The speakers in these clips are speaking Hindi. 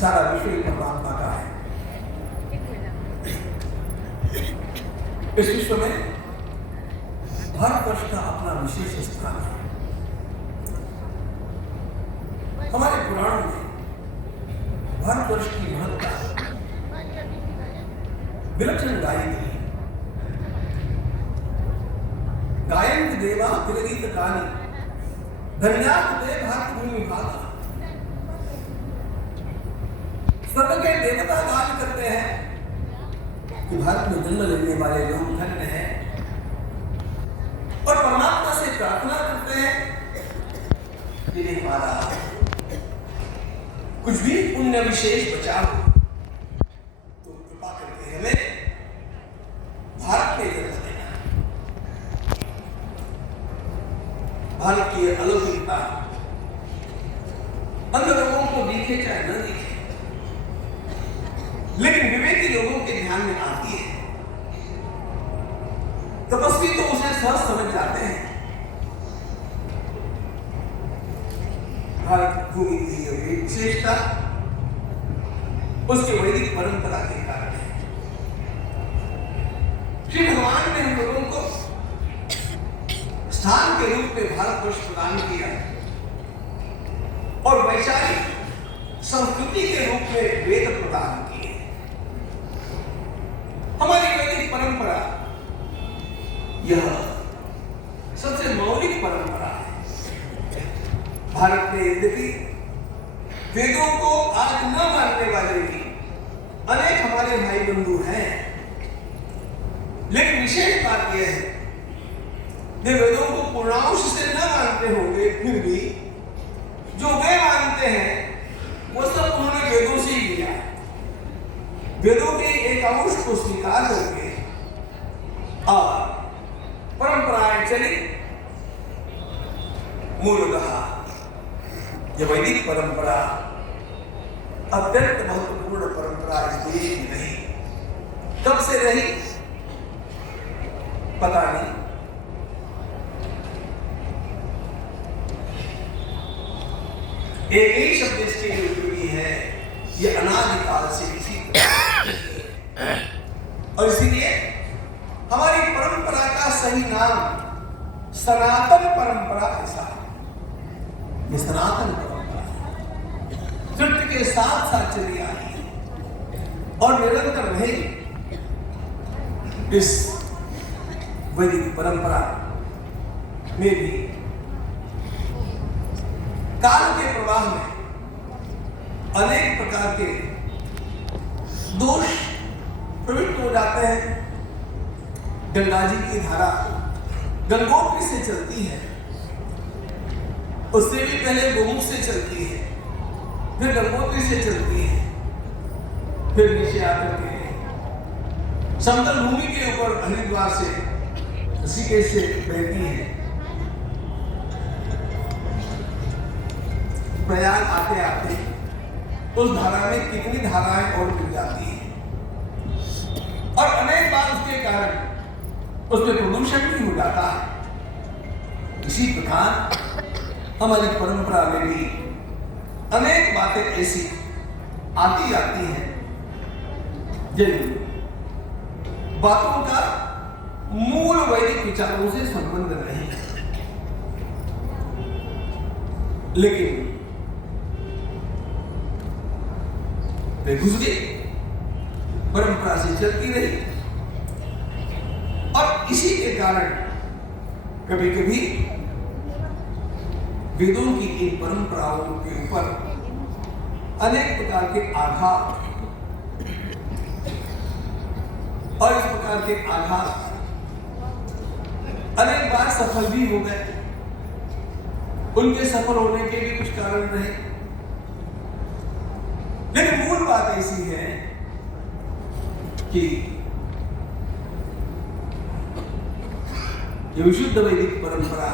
सारा विश्व ही परमात्मा का है। इस विश्व में भारतवर्ष का अपना विशेष स्थान है। हमारे पुराणों में भारतवर्ष की महत्ता विलक्षण गाई गई। गायन देवा तिलगीत कानी धन्यात दे भारत भूमि भागा। स्वर्ग के देवता गान करते हैं कि भारत में जन्म लेने वाले लोग धन्य हैं, और परमात्मा से प्रार्थना करते हैं कि हमारा कुछ भी पुण्य विशेष बचा हो तो कृपा करके हमें भारत में जन्म देना। भारत की अलौकिकता अन्य लोगों को दिखे चाहे न दिखे, लेकिन विवेकी लोगों के ध्यान में आती है। तपस्वी तो उसे सहज समझ जाते हैं। भारत भूमि की विशेषता उसके वैदिक परंपरा के कारण है। श्री भगवान ने हम लोगों को स्थान के रूप में भारतवर्ष प्रदान किया और वैचारिक संस्कृति के रूप में वेद प्रदान किए। हमारी वैदिक परंपरा यह सबसे मौलिक परंपरा है। भारत में यद्यपि वेदों को आज न मानने वाले भी अनेक हमारे भाई बंधु हैं, लेकिन विशेष बात यह है वे वेदों को पूर्णांश से न मानते होंगे, फिर भी जो वे मानते हैं वो सब उन्होंने वेदों से ही लिया। वेदों के एक अंश को स्वीकार करके और परंपराएं चली। मूलतः यह वैदिक परंपरा अत्यंत महत्वपूर्ण परंपरा इस देश में रही। कब से रही पता नहीं, एक ही शब्द इसके लिए उपयोगी है, यह अनादिकाल से इसी और इसीलिए हमारी परंपरा का सही नाम सनातन परंपरा ऐसा है। ये सनातन परंपरा सृष्टि के साथ साथ चली आ रही है और निरंतर रहेगी। इस वैदिक परंपरा में भी काल के प्रवाह में अनेक प्रकार के दोष प्रवृत्त हो जाते हैं। गंगा जी की धारा गंगोत्री से चलती है, उससे भी पहले गोमुख से चलती है, फिर गंगोत्री से चलती है, फिर नीचे आकर के समतल भूमि के ऊपर हरिद्वार से ऋषिकेश से बहती है। प्रयाग आते आते उस धारा में कितनी धाराएं और मिल जाती हैं और अनेक बार उसके कारण उसमें प्रदूषण भी हो जाता है। इसी प्रकार हमारी परंपरा में भी अनेक बातें ऐसी आती जाती हैं जिन बातों का मूल वैदिक विचारों से संबंध नहीं है, लेकिन वे घुस गई, परंपरा से चलती रही और इसी के कारण कभी कभी वेदों की इन परंपराओं के ऊपर अनेक प्रकार के आघात और इस प्रकार के आघात अनेक बार सफल भी हो गए। उनके सफल होने के भी कुछ कारण रहे, लेकिन मूल बात ऐसी है कि ये विशुद्ध वैदिक परंपरा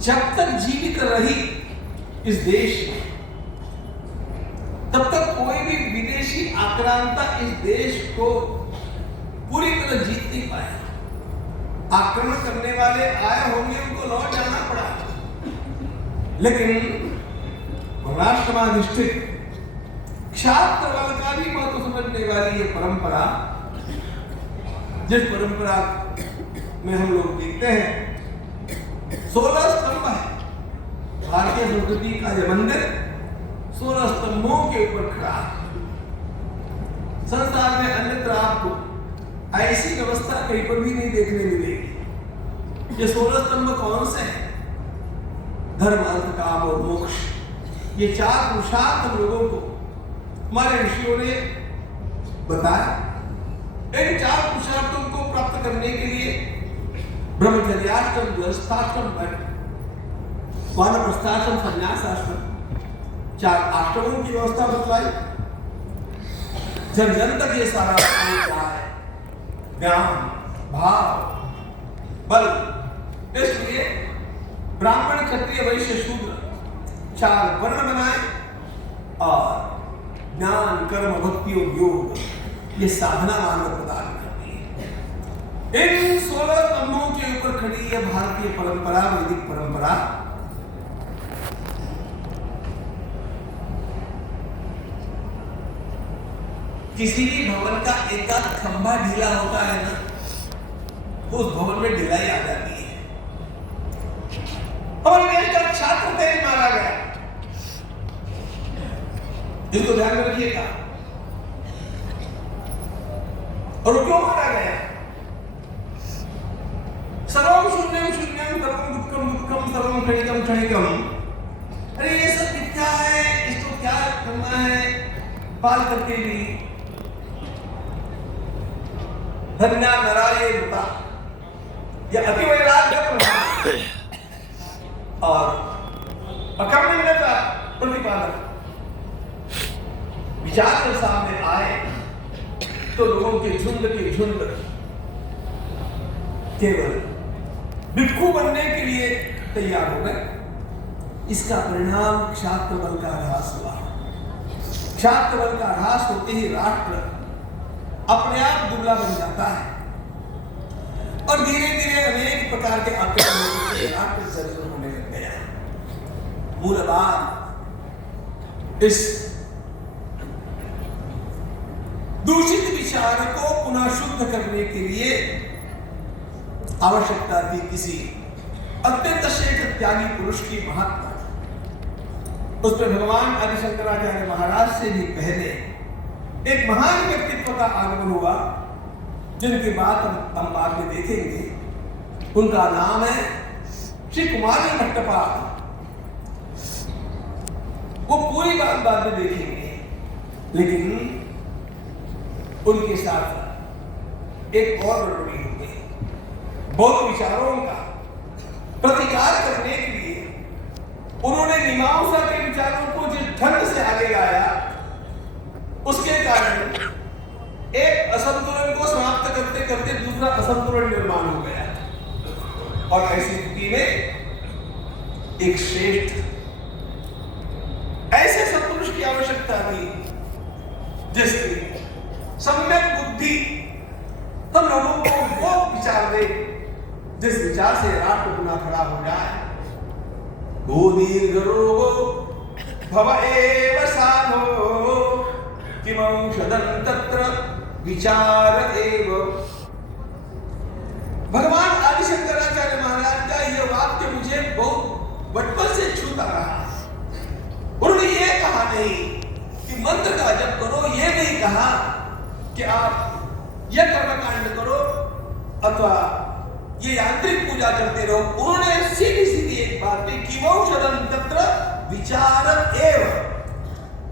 जब तक जीवित रही इस देश में, तब तक कोई भी विदेशी आक्रांता इस देश को पूरी तरह जीत नहीं पाया। आक्रमण करने वाले आए होंगे, उनको लौट जाना पड़ा, लेकिन राष्ट्रवाधिष्ठित क्षात्र बल का भी महत्व समझने वाली ये परंपरा, जिस परंपरा में हम लोग देखते हैं 16 स्तंभ है। भारतीय संस्कृति का यह मंदिर 16 स्तंभों के ऊपर खड़ा है। संसार में अन्यत्र आपको ऐसी व्यवस्था कहीं पर भी नहीं देखने मिलेगी। ये 16 स्तंभ कौन से हैं? धर्म, अर्थ, काम और मोक्ष, ये 4 पुरुषार्थ हम लोगों को हमारे ऋषियों ने बताया। इन 4 पुरुषार्थों को प्राप्त करने के लिए ब्रह्मचर्याश्रम, गृहस्थाश्रम, वानप्रस्थाश्रम, संन्यासाश्रम, 4 आश्रमों की व्यवस्था बतलाई। जन जन तक ये सारा है ज्ञान, भाव, बल। इसलिए ब्राह्मण, क्षत्रिय, वैश्य, शूद्र 4 वर्ण बनाए और ज्ञान, कर्म, भक्ति और योग ये साधना मार्ग प्रदान करती है। इन 16 स्तंभों के ऊपर खड़ी है भारतीय परंपरा, वैदिक परंपरा। किसी भी भवन का एक आध खंभा ढीला होता है ना, तो उस भवन में ढिलाई आ जाती है। हमारे देश का छात्र तेज मारा गया, इसको ध्यान में रखिएगा। और वो क्यों मारा गया? सर्वम शून्यम शून्यम, सर्वम दुःखम दुःखम, सर्वम क्षणिकम क्षणिकम। अरे ये सब मिथ्या है, इसको क्या करना है? पाल करके भी धन्या नराये मृता, यह अति वैराग्य और अकर्मण्यता प्रतिपादक विचार के सामने आए तो लोगों के झुंड केवल भिक्षु बनने के लिए तैयार हो गए। इसका परिणाम क्षात्र बल का ह्रास हुआ। क्षात्र बल का ह्रास होते ही राष्ट्र अपने आप दुबला बन जाता है और धीरे धीरे अनेक प्रकार के आक्रमणों से राष्ट्र जर्जर होने लग गया। मूल बात, इस दूषित विचार को पुनः शुद्ध करने के लिए आवश्यकता थी किसी अत्यंत श्रेष्ठ त्यागी पुरुष की महात्मा। उस पर भगवान आदि शंकराचार्य महाराज से भी पहले एक महान व्यक्तित्व का आगमन हुआ, जिनकी बात हम बाद में देखेंगे। उनका नाम है श्री कुमारी भट्टपाल। वो पूरी बात बाद में देखेंगे, लेकिन उनके साथ एक और गड़बड़ी हो गई। बौद्ध विचारों का प्रतिकार करने के लिए उन्होंने मीमांसा के विचारों को जिस ढंग से आगे लाया, उसके कारण एक असंतुलन को समाप्त करते करते दूसरा असंतुलन निर्माण हो गया। और ऐसी स्थिति में एक श्रेष्ठ ऐसे सत्पुरुष की आवश्यकता थी जिसकी सम्यक बुद्धि हम लोगों को वो विचार दे जिस विचार से राष्ट्र पुनः खड़ा हो जाए। गो दीर्घ रोगो भव एव साधो किमौषधं तत्र विचार एव। भगवान आदि शंकराचार्य महाराज का यह वाक्य मुझे बहुत बचपन से छूता रहा। उन्होंने ये कहा नहीं कि मंत्र का जप करो, ये नहीं कहा कि आप यह कर्मकांड करो अथवा ये यांत्रिक पूजा करते रहो। उन्होंने सीधी सीधी एक बात की कि औषधं तत्र विचार एव।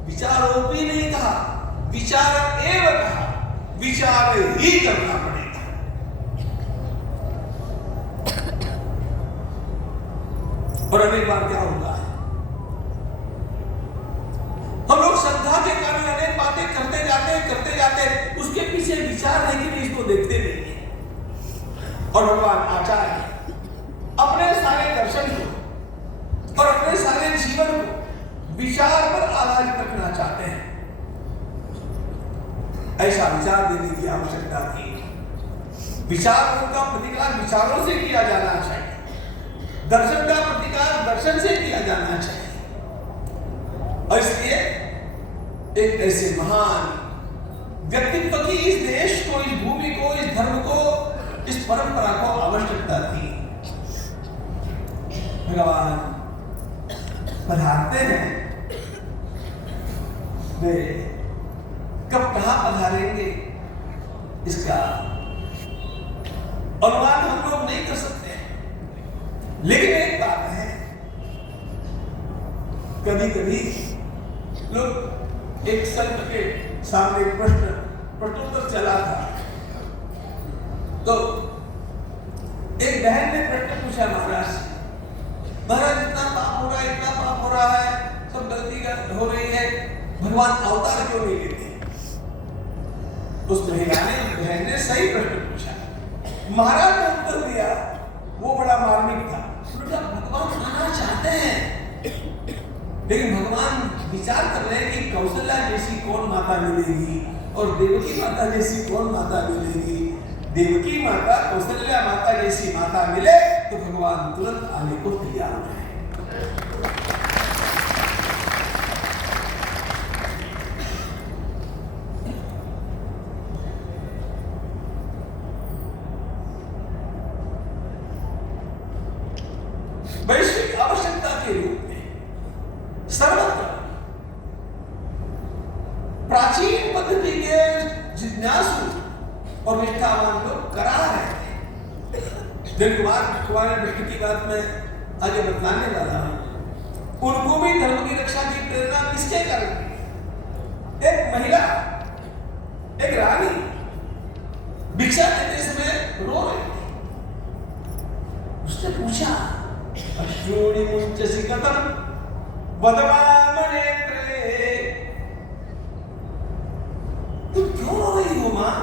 विचारोपी नहीं कहा, विचार एव कहा। विचार ही करना पड़ेगा। और अनेक बार क्या होता है, हम लोग श्रद्धा के कारण अनेक बातें करते जाते उसके पीछे विचार नहीं कि इसको देखते नहीं है। और भगवान आचार्य अपने सारे दर्शन को और अपने सारे जीवन को विचार पर आधारित रखना चाहते हैं। ऐसा विचार देने की आवश्यकता थी। विचारों का प्रतिकार विचारों से किया जाना चाहिए, दर्शन का प्रतिकार दर्शन से किया जाना चाहिए। और इसलिए एक ऐसे महान व्यक्तित्व की इस देश को, इस भूमि को, इस धर्म को, इस परंपरा को आवश्यकता थी। भगवान पधारते हैं, वे कब कहां पधारेंगे इसका अनुमान हम लोग नहीं कर सकते, लेकिन एक बात है, कभी कभी लोग एक संत के सामने प्रश्नोत्तर चला था, तो एक बहन ने प्रश्न पूछा महाराज से, महाराज इतना पाप हो रहा है, इतना पाप हो रहा है, सब गलती हो रही है, भगवान अवतार क्यों नहीं लेते? उस महिला ने, बहन ने सही प्रश्न पूछा। महाराज ने उत्तर दिया, वो बड़ा मार्मिक था। भगवान आना चाहते हैं, लेकिन भगवान विचार कर रहे हैं कि कौशल्या जैसी कौन माता मिलेगी और देवकी माता जैसी कौन माता मिलेगी। देवकी माता, कौशल्या माता जैसी माता मिले तो भगवान तुरंत आने को तैयार है। वैश्विक आवश्यकता के रूप में सर्वत्र प्राचीन पद्धति के जिज्ञासु और निष्ठावान लोग करा रहे थे। दिन कुमार दृष्टि की बात मैं आगे बतलाने वाला हूं। उनको भी धर्म की रक्षा की प्रेरणा किसके कारण थी? एक महिला, एक रानी भिक्षा देते समय रो रही थी। उसने पूछा, अश्रूणि मुञ्चसि कथं वदवामनेत्रे, तुम क्यों रो रही हो मां?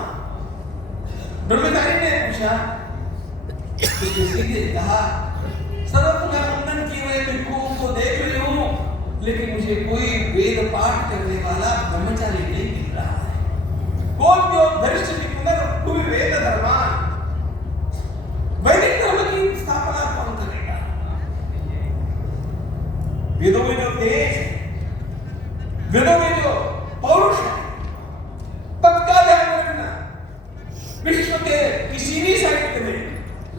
ब्रह्मचारी ने पूछा। किसी ने कहा, सर्वत्र मैं मुंडन किए हुए भिक्षुओं को देख रही हूं, लेकिन मुझे कोई वेद पाठ करने वाला ब्रह्मचारी नहीं मिल रहा है। कौन जो धरिष्ठ पुनर्भुवि वेद धर्मान, वैदिक धर्म की स्थापना कौन करेगा? वेदों में जो तेज है, वेदों में जो पौरुष है, पक्का ध्यान रखना, विश्व के किसी भी साहित्य में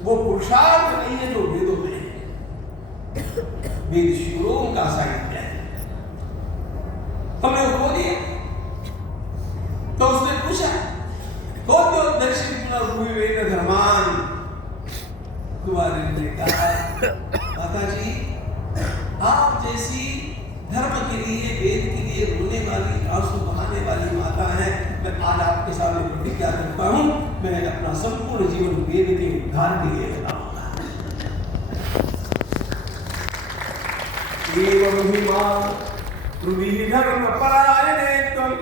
वो पुरुषार्थ नहीं है जो वेदों में है। वेद शूरों का साहित्य है। हमने वो दिया, तो उसने पूछा, कौन जो दर्शन पुनर्भुवि वेद धर्मान? कुमारी ने कहा, माता जी, आप जैसी धर्म के लिए, वेद के लिए रोने वाली, आंसू बहाने वाली माता है। मैं आज आपके सामने प्रतिज्ञा करता हूं, मैं अपना संपूर्ण जीवन वेद के उद्धार के लिए लगाऊंगा। एवं ही मां धर्म परायणे त्वं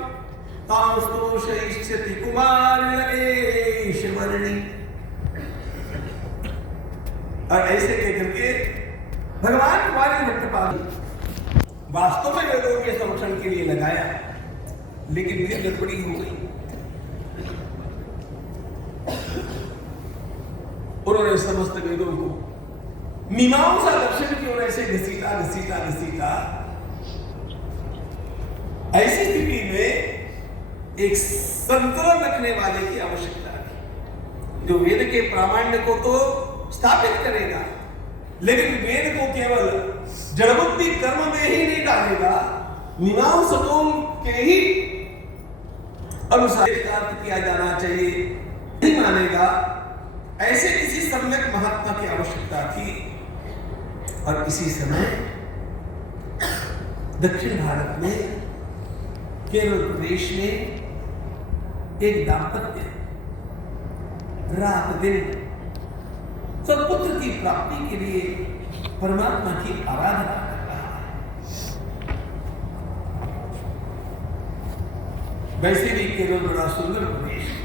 तांस्तोषयिष्यति कुमारी वर्णी। और ऐसे कहकर के भगवान कुमारी भट्टपाल वास्तव में वेदों के संरक्षण के लिए लगाया, लेकिन मेरी गड़बड़ी हो गई। उन्होंने समस्त वेदों को मीमांसा दर्शन की ओर ऐसे घसीटा घसीटा घसीटा, ऐसी स्थिति में एक संतुलन रखने वाले की आवश्यकता है, जो वेद के प्रामाण्य को तो स्थापित करेगा, लेकिन वेद को केवल जड़बुद्धि कर्म में ही नहीं डालेगा, मीमांसकों के ही अनुसार कार्य किया जाना चाहिए नहीं मानेगा। ऐसे किसी सम्यक महात्मा की आवश्यकता थी। और इसी समय दक्षिण भारत में केरल प्रदेश में एक दाम्पत्य रात दिन सत्पुत्र की प्राप्ति के लिए परमात्मा की आराधना कर रहा है। वैसे भी केरल बड़ा सुंदर प्रदेश है।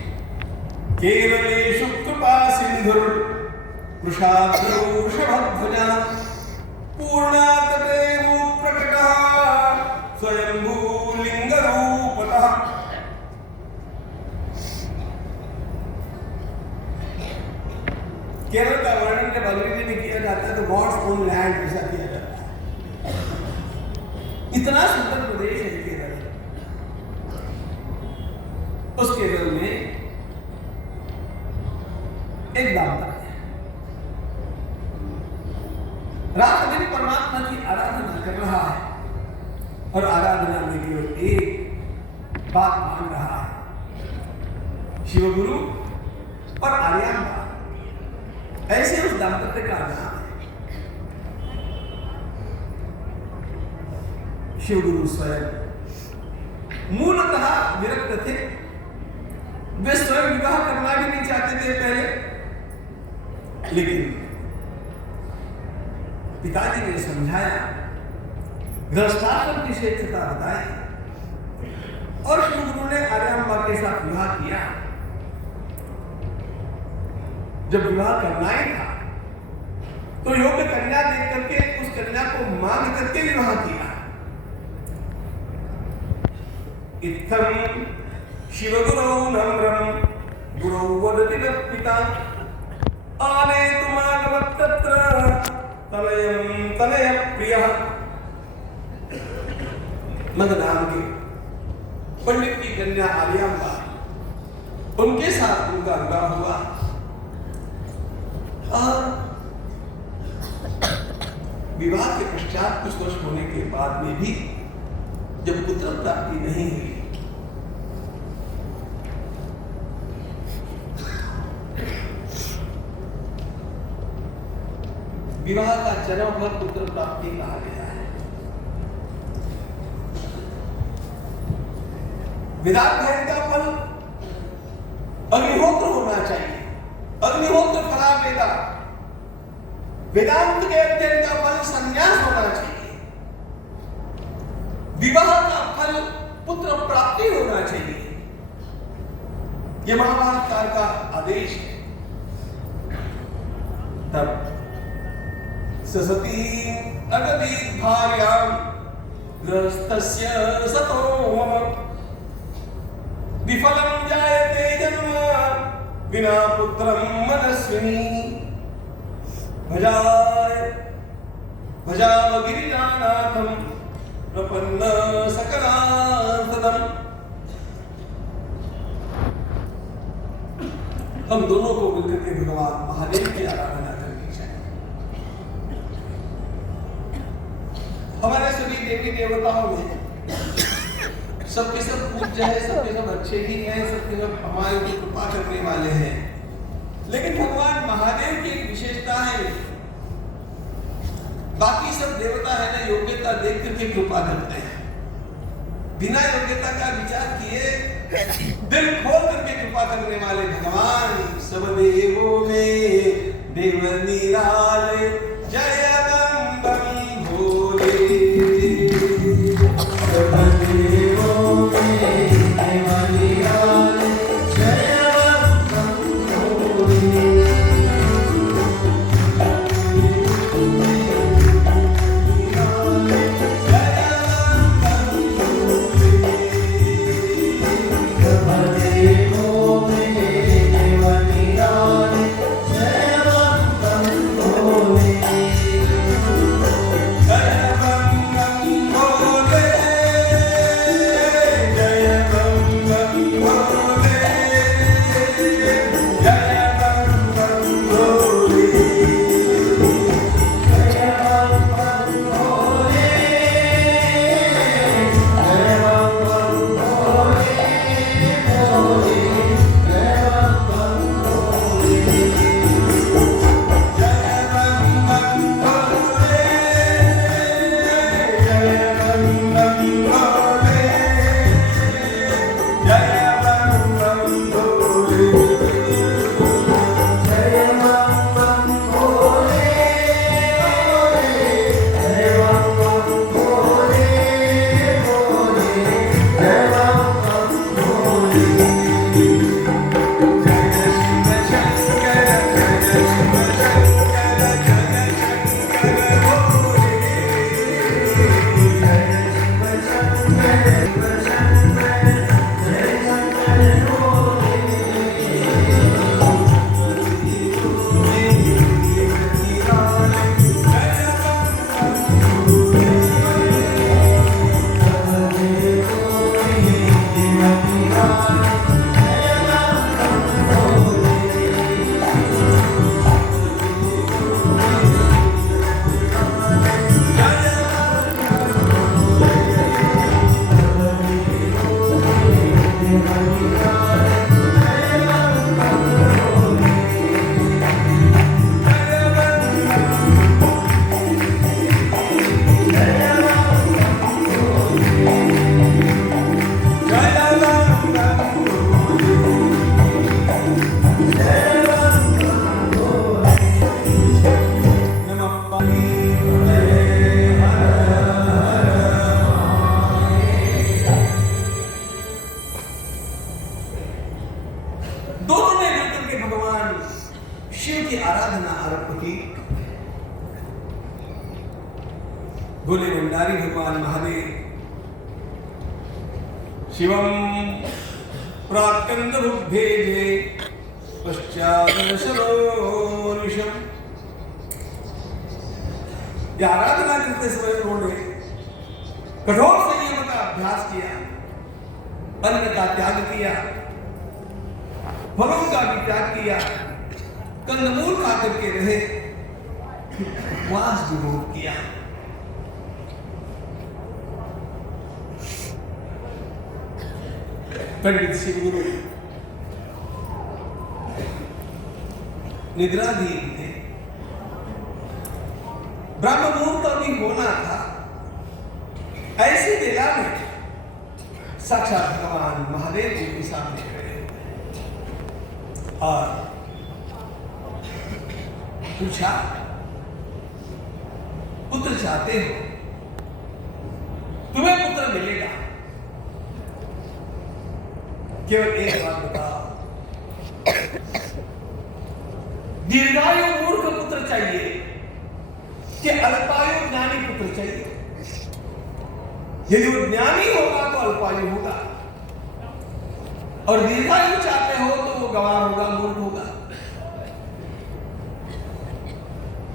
केरलेषु कृपा सिंधुर वृषाध्वजा पूर्णातटे प्रकटः स्वयंभू लिंग रूपतः। केरल का वर्णन जब अंग्रेजी में किया जाता है तो गॉड्स ओन लैंड ऐसा किया जाता है। इतना सुंदर प्रदेश है केरल, रात दिन परमात्मा की आराधना कर रहा है और आराधना में केवल एक बात मांग रहा है, शिवगुरु और आर्यांबा, ऐसे उस दाम्पत्य का नाम है। शिवगुरु स्वयं मूलतः विरक्त थे, वे स्वयं विवाह करना भी नहीं चाहते थे पहले, लेकिन पिताजी ने समझाया, गृहस्थाश्रम की श्रेष्ठता बताई और शिवगुरु ने आर्यांबा के साथ विवाह किया। जब विवाह करना ही था तो योग्य कन्या देख करके उस कन्या को मांग करके विवाह किया। इत्थं शिवगुरौ नम्रं गुरौ वदति पिता आनेतुमागमत्तत्र तनयं तनयप्रियः। मद नाम के पंडित की कन्या आर्यांबा, उनके साथ उनका विवाह हुआ और विवाह के पश्चात कुछ वर्ष होने के बाद में भी जब पुत्र प्राप्ति नहीं हुई, विवाह का चरम फल पुत्र प्राप्ति कहा गया है। वेदाध्ययन का फल अग्निहोत्र होना चाहिए, अग्निहोत्र फला वेदा। वेदांत के अध्ययन का फल संन्यास होना चाहिए, विवाह का फल पुत्र प्राप्ति होना चाहिए। यह महाभारत काल का आदेश है। तब ससती अगदी भार्यां गृहस्थस्य सतो विफलं जायते जन्म विना पुत्रं मनस्विनी भजावगिरिजानाथं प्रपन्न सकलासदम्। हम दोनों को मिलकर के भगवान महादेव की आराधना करनी चाहिए। हमारे सभी देवी देवताओं में सबके सब पूज्य है, सबके सब अच्छे ही हैं, सबके सब हमारे ऊपर कृपा करने वाले हैं, लेकिन भगवान महादेव की एक विशेषता है, बाकी सब देवता है ना योग्यता देख करके कृपा करते हैं, बिना योग्यता का विचार किए दिल खोल करके कृपा करने वाले भगवान सब देवों में देव निराले जयगंबम भोले। सब देवों में देव निराले जयगंबम भोले। भोले भंडारी भगवान महादेव शिवम प्राकंद भेजे पश्चादर्शनोनिशम। यह आराधना करते समय उन्होंने कठोर संयम का अभ्यास किया, अन्न का त्याग किया, फलों का भी त्याग किया, कंदमूल खा करके रहे, उपवास विरोध किया। पंडित श्री गुरु निद्राधीन थे, ब्रह्म मुहूर्त अभी होना था। ऐसी वेला में साक्षात भगवान महादेव जी के सामने खड़े और पूछा, पुत्र चाहते हो? तुम्हें पुत्र मिलेगा, केवल एक बात बताओ, दीर्घायु मूर्ख पुत्र चाहिए कि अल्पायु ज्ञानी पुत्र चाहिए? यदि वो ज्ञानी होगा तो अल्पायु होगा, और दीर्घायु चाहते हो तो वो गवार होगा, मूर्ख होगा।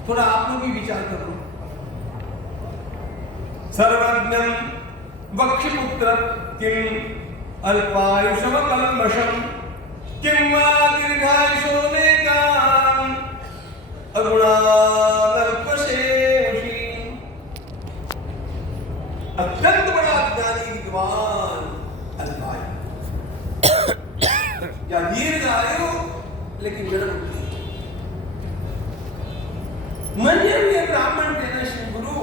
थोड़ा आप लोग भी विचार करो। सर्वज्ञं वक्षपुत्र किम अल्पायुषम कल्मषम किम वा दीर्घायुषो नेकाम अगुणानल्पशेषी। अत्यंत बड़ा ज्ञानी विद्वान अल्पायु या दीर्घायु लेकिन जड़ बुद्धि। मुझे ये ब्राह्मण देना श्री गुरु,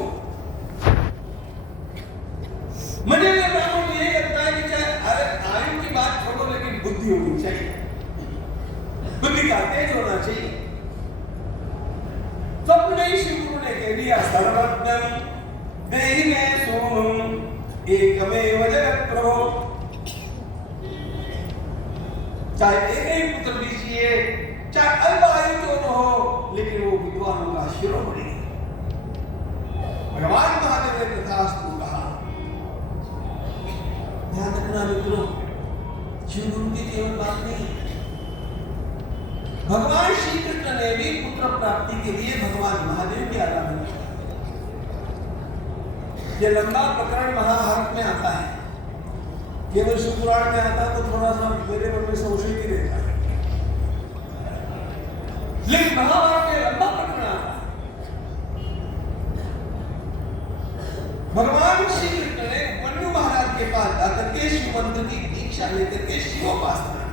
मुझे ये ब्राह्मण ये कहता है कि चाहे अरे आयु की बात छोड़ो लेकिन बुद्धि होनी चाहिए, बुद्धि का तेज होना चाहिए। स्वप्न ही श्री गुरु ने कह दिया, सर्वज्ञं देहि मे सोमं एकमेव जगत् प्रभो। चाहे एक ही पुत्र दीजिए, चाहे अल्पायु क्यों न हो, लेकिन वो विद्वानों का शिरोमणि। भगवान महादेव ने तथास्तु कहा। ध्यान रखना मित्रों, शिव गुरु की केवल बात नहीं, भगवान श्री कृष्ण ने भी पुत्र प्राप्ति के लिए भगवान महादेव की आराधना की। ये लंबा प्रकरण महाभारत में आता है, केवल शिव पुराण में आता तो थोड़ा सा मेरे मन में संशय भी रहता है, लेकिन महाभारत में लंबा प्रकरण आता है। भगवान श्री कृष्ण ने मनु महाराज के पास जाकर के शिव मंत्र की दीक्षा लेकर के शिवोपासना की।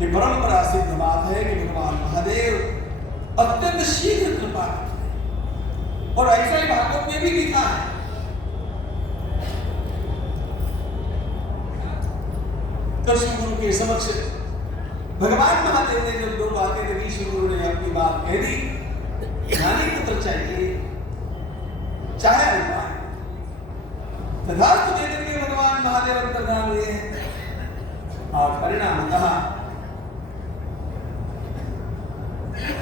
ये परंपरा सिद्ध बात है कि भगवान महादेव अत्यंत शीघ्र कृपा करते हैं, और ऐसा ही भागवत में भी लिखा है। कृष्ण गुरु के समक्ष भगवान महादेव ने जब दो बातें कही, श्री गुरु ने अपनी बात कह दी, ज्ञानी पुत्र चाहिए चाहे अल्पायु, तथास्तु दे देंगे भगवान महादेव अंतर्धान हुए हैं। और परिणामतः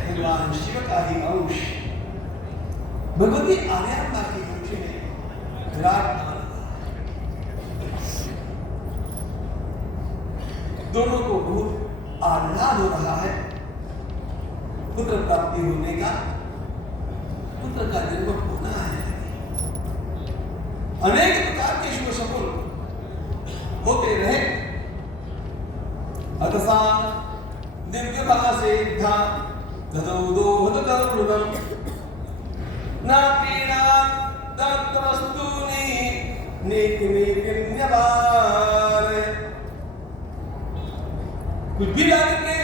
भगवान शिव का ही अंश भगवती आर्याम्बा की अंश में विराजमान, दोनों को बहुत आह्लाद हो रहा है पुत्र प्राप्ति होने का, पुत्र का जन्म होना है। अनेक प्रकार के शुभ सफल होते रहे। अतसा दिव्य भासेद्धा तदौदोहदरुदम ना पीड़ा तत्वस्तूनि नीति नीतिन्यवार। कुछ भी ला देंगे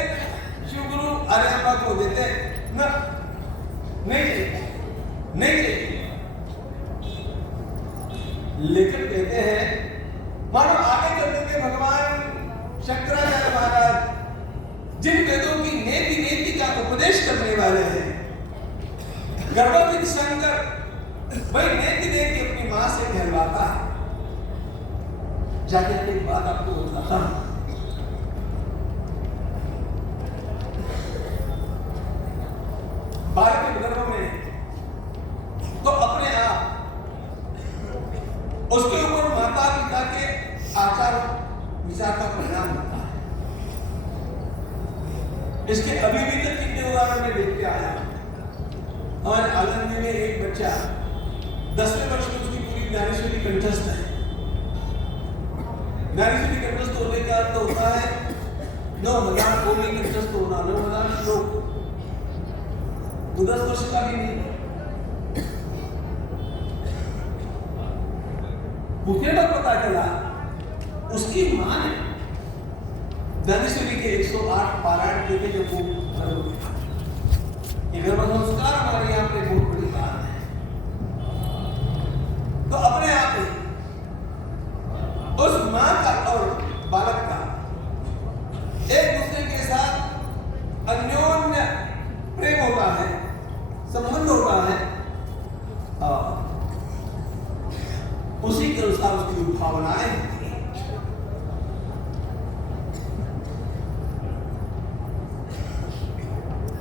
शिव गुरु आर्याम्बा को देते ना, नहीं चाहिए, नहीं चाहिए। लेकिन कहते हैं मानो आगे चल के भगवान शंकराचार्य महाराज जिन वेदों की नेति नेति का उपदेश करने वाले हैं, गर्भवती शंकर वही नेति नेति अपनी मां से कहलवाता है। जाके एक बात आपको बताता हूं। इसके अभी भी तक कितने उदाहरण में देखते आया। हमारे आनंद में एक बच्चा 10वें वर्ष में उसकी पूरी ज्ञानेश्वरी कंठस्थ है। ज्ञानेश्वरी कंठस्थ होने का अर्थ होता है 9,000 कोटि कंठस्थ होना, 9,000 श्लोक। तो 10 वर्ष का भी नहीं। मुझे तक पता चला उसकी मां ने ज्ञानेश्वरी के 108 पारायण किए थे जब वो ये धर्म संस्कार हमारे यहाँ पे बहुत बड़ी बात है। तो अपने आप में उस मां का और बालक का एक दूसरे के साथ अन्योन्य प्रेम होता है, संबंध होता है, और उसी के अनुसार उसकी भावनाएं होती हैं।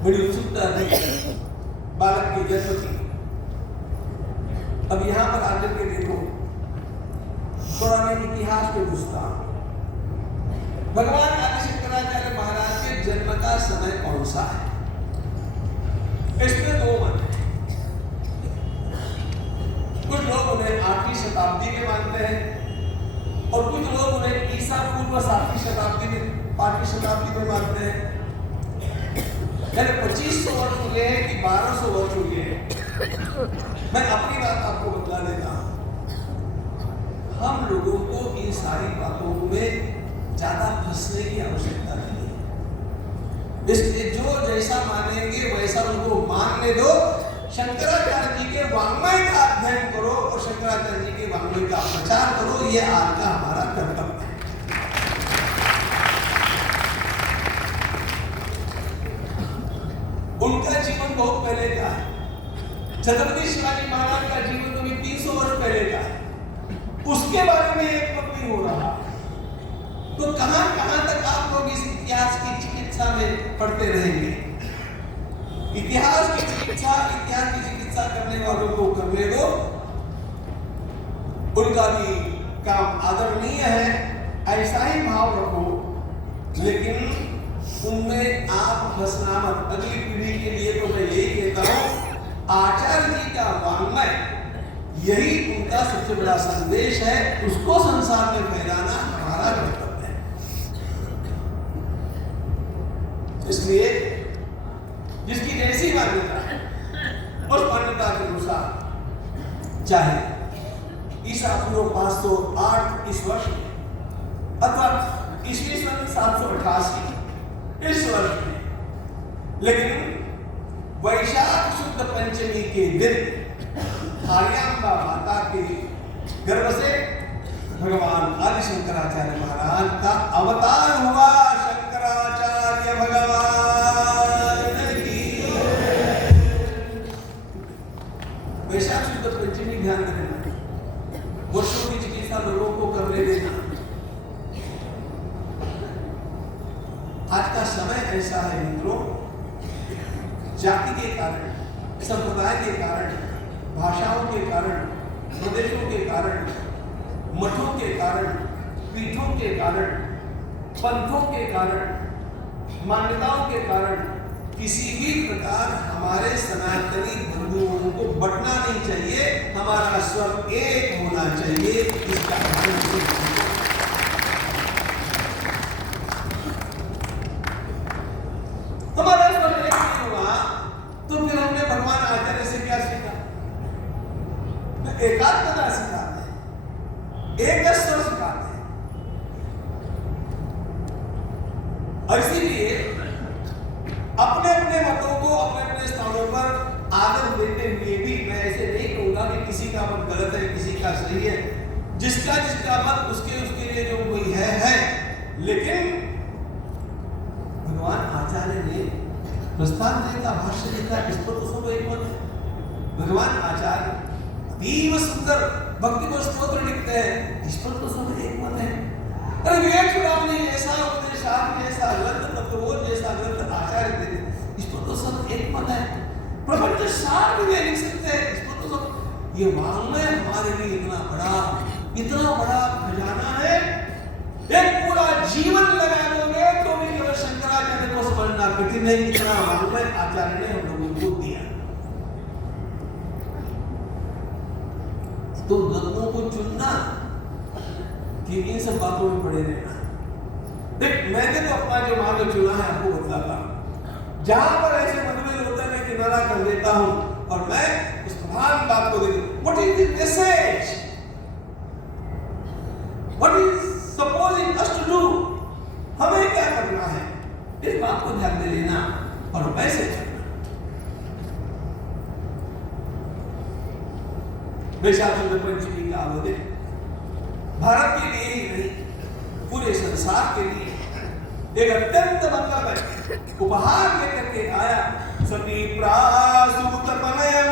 बड़ी उत्सुकता थी बालक की जन्म की। अब यहां पर आकर के देखो, थोड़ा मैं इतिहास पे घुसता हूं। भगवान आदि शंकराचार्य महाराज के जन्म का समय कौन सा है? इसमें 2 मत हैं। कुछ लोग उन्हें 8वीं शताब्दी में मानते हैं और कुछ लोग उन्हें ईसा पूर्व 7वीं शताब्दी में 5वीं शताब्दी में मानते हैं। 2500 वर्ष हुए हैं कि 1200 वर्ष हुए हैं। मैं अपनी बात आपको बता देता हूं। हम लोगों को इन सारी बातों में ज्यादा फंसने की आवश्यकता नहीं है। इसलिए जो जैसा मानेंगे वैसा उनको मानने दो। शंकराचार्य जी के वाङ्मय का अध्ययन करो और शंकराचार्य जी के वाङ्मय का प्रचार करो। यह आज का हमारा कर्तव्य है। उनका जीवन बहुत पहले का है। छत्रपति शिवाजी महाराज का जीवन तो 300 वर्ष पहले का है। उसके बारे में एक मत नहीं हो रहा। तो कहां कहां तक आप लोग इस इतिहास की चिकित्सा में पढ़ते रहेंगे? इतिहास की चिकित्सा करने वालों को करने दो। उनका भी काम आदरणीय है, ऐसा ही भाव रखो, लेकिन उनमें आप फंसना मत। अगली पीढ़ी के लिए तो मैं यही कहता हूं, आचार्य जी का वाङ्मय यही उनका सबसे बड़ा संदेश है। उसको संसार में फैलाना हमारा कर्तव्य है। इसलिए जिसकी जैसी मान्यता है उस मान्यता के अनुसार, चाहे ईसा पूर्व 508 इस वर्ष में अथवा ईस्वी सन 788 इस वर्ष में, लेकिन वैशाख शुद्ध पंचमी के दिन हरियाणा माता के गर्भ से भगवान आदि शंकराचार्य महाराज का अवतार हुआ। शंकराचार्य भगवान की वैशाख शुद्ध पंचमी ध्यान रखना। वर्षों की चिकित्सा लोगों को करने देना। आज का समय ऐसा है मित्रों, जाति के कारण, संप्रदाय के कारण, भाषाओं के कारण, प्रदेशों के कारण, मठों के कारण, पीठों के कारण, पंथों के कारण, मान्यताओं के कारण किसी भी प्रकार हमारे सनातनी बंधुओं को बंटना नहीं चाहिए। हमारा स्वर एक होना चाहिए। इसका हमारा स्वर एक नहीं हुआ तो फिर हमने भगवान आचार्य से क्या सीखा? एकात्मता सिखाते हैं, एक स्वर सिखाते हैं। इसीलिए अपने अपने मतों को अपने अपने स्थानों पर आदर देते हुए भी मैं ऐसे नहीं कहूंगा कि किसी का मत गलत है, किसी का सही है। जिसका जिसका मत उसके लिए जो कोई है। लेकिन भगवान आचार्य ने प्रस्थान का भाष्य लिखा, इस पर तो सब एक मत है। भगवान आचार्य अतीव सुंदर भक्ति को स्तोत्र लिखते हैं, इस पर तो सब एक मत है। अरे विवेक चुनाव ने ऐसा उपदेश, आपने ऐसा ग्रंथ, तत्वबोध जैसा ग्रंथ आचार्य देते, इस पर तो सब एक मत है। प्रपंच सार भी वे लिख सकते हैं, इस पर तो सब। ये वाङ्मय हमारे लिए इतना बड़ा खजाना है। एक पूरा जीवन लगा दोगे तो भी केवल शंकराचार्य को समझना कठिन है इतना मालूम है, आचार्य ने हम लोगों को दिया। तो रत्नों को चुनना कि इन सब बातों में पड़े रहना। देख, मैंने तो अपना जो मार्ग चुना है आपको बतलाता हूं। जहां पर ऐसे मतभेद होते हैं मैं किनारा कर देता हूं और मैं उस प्रधान बात को देखता हूं। What is the message, what is supposing us to do, हमें क्या करना है, इस बात को ध्यान में लेना और वैसे चलना। वैशाख शुक्ल पंचमी का अवधि भारत के लिए ही नहीं पूरे संसार के लिए एक अत्यंत मंगलमय उपहार लेकर के आया। सती प्रासूतपनयं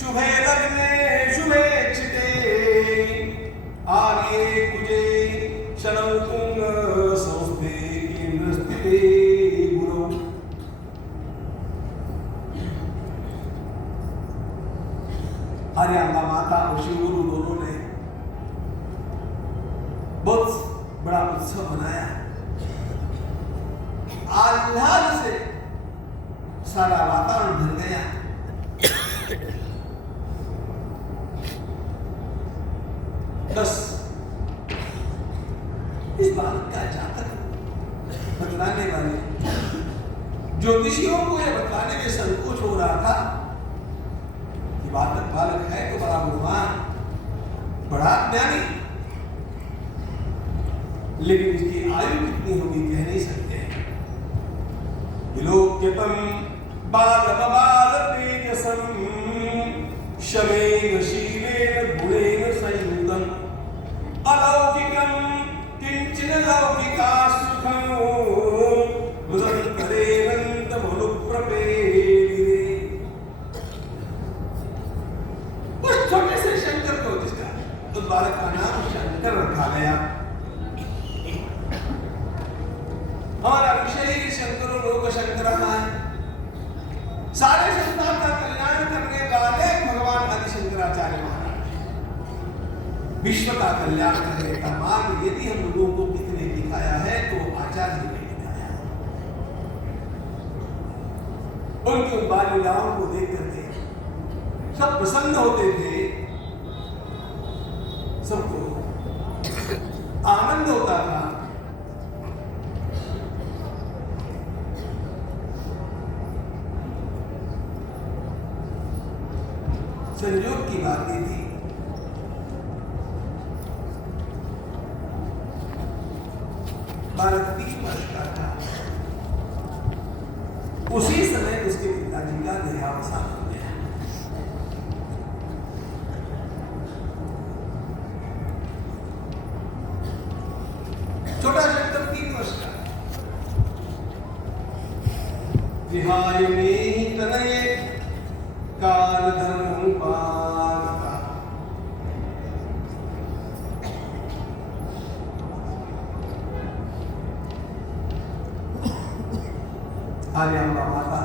शुभे लग्ने शुभे चिते आर्ये कुजे शनौ तुंग संस्थे केंद्रस्थिते गुरु। आर्यांबा माता और शिव गुरु दोनों ने बहुत बड़ा उत्सव मनाया। आह्लाद से सारा वातावरण भर गया। बस इस बात का जातक बतलाने वाले ज्योतिषियों को यह बतलाने में संकोच हो रहा था कि बालक बालक है तो बड़ा गुणवान, बड़ा ज्ञानी, लेकिन इसकी आयु कितनी होगी कह नहीं सकते। विलोक्यतम बाल तेजसं शमेन शीलेन गुणेन संयुतं अलौकिकं किंचिन लौकिका सुखं उदन्तरेणन्तमनुप्रपेदिरे। उस छोटे से शंकर को, जिसका उस बालक का नाम शंकर रखा गया, हमारा विषय ही शंकर लोक शंकर है। सारे संसार का कल्याण करने वाले भगवान आदि शंकराचार्य महाराज, विश्व का कल्याण करने का मार्ग यदि हम लोगों को किसने दिखाया है तो आचार्य ने दिखाया है। उनकी बाल लीलाओं को देख करके सब प्रसन्न होते थे, सबको आनंद होता था। संयोग की बात ये थी, बालक 3 वर्ष का था। उसी समय उसके पिताजी का देहावसान हो गया। छोटा शंकर 3 वर्ष का। विहाय में ही तनये काल धर्म पालता। आर्यांबा माता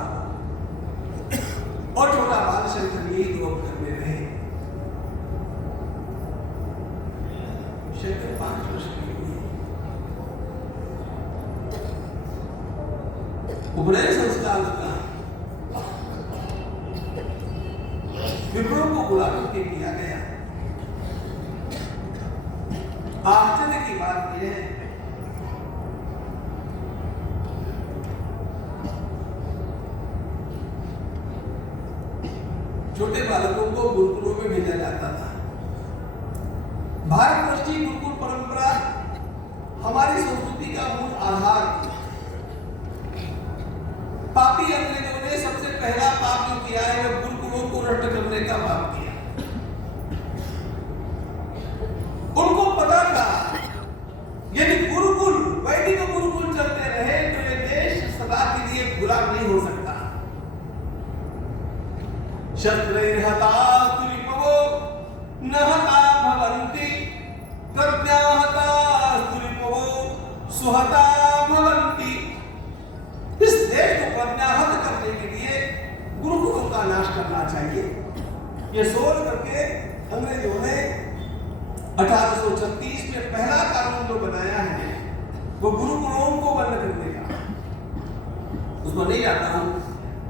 और छोटा बाल शंकर यही 2 घर में रहे। शंकर 5 वर्ष के हुए। उपनयन संस्कार का विप्रों को बुला करके किया गया। आश्चर्य की बात यह है, छोटे बालकों को गुरुकुलों में भेजा जाता था। भारतवर्ष की गुरुकुल परंपरा हमारी संस्कृति का मूल आधार थी। पापी अंग्रेजों ने सबसे पहला पाप जो किया है वह गुरुकुलों को नष्ट करने का पाप किया। उनको पता था यदि गुरुकुल, वैदिक गुरुकुल चलते रहे तो ये देश सदा के लिए गुलाम नहीं हो सकता। शस्त्रैर्हता तुलिपवो न हता भवन्ति, प्रज्ञाहता तुलिपवो सुहता भवन्ति। इस देश को प्रज्ञाहत करने के लिए गुरुकुलों का नाश करना चाहिए। ये सोच करके अंग्रेजों ने 1836 में पहला कानून जो बनाया है वो गुरुकुलों को बंद करने का। उसको नहीं जाता हूं,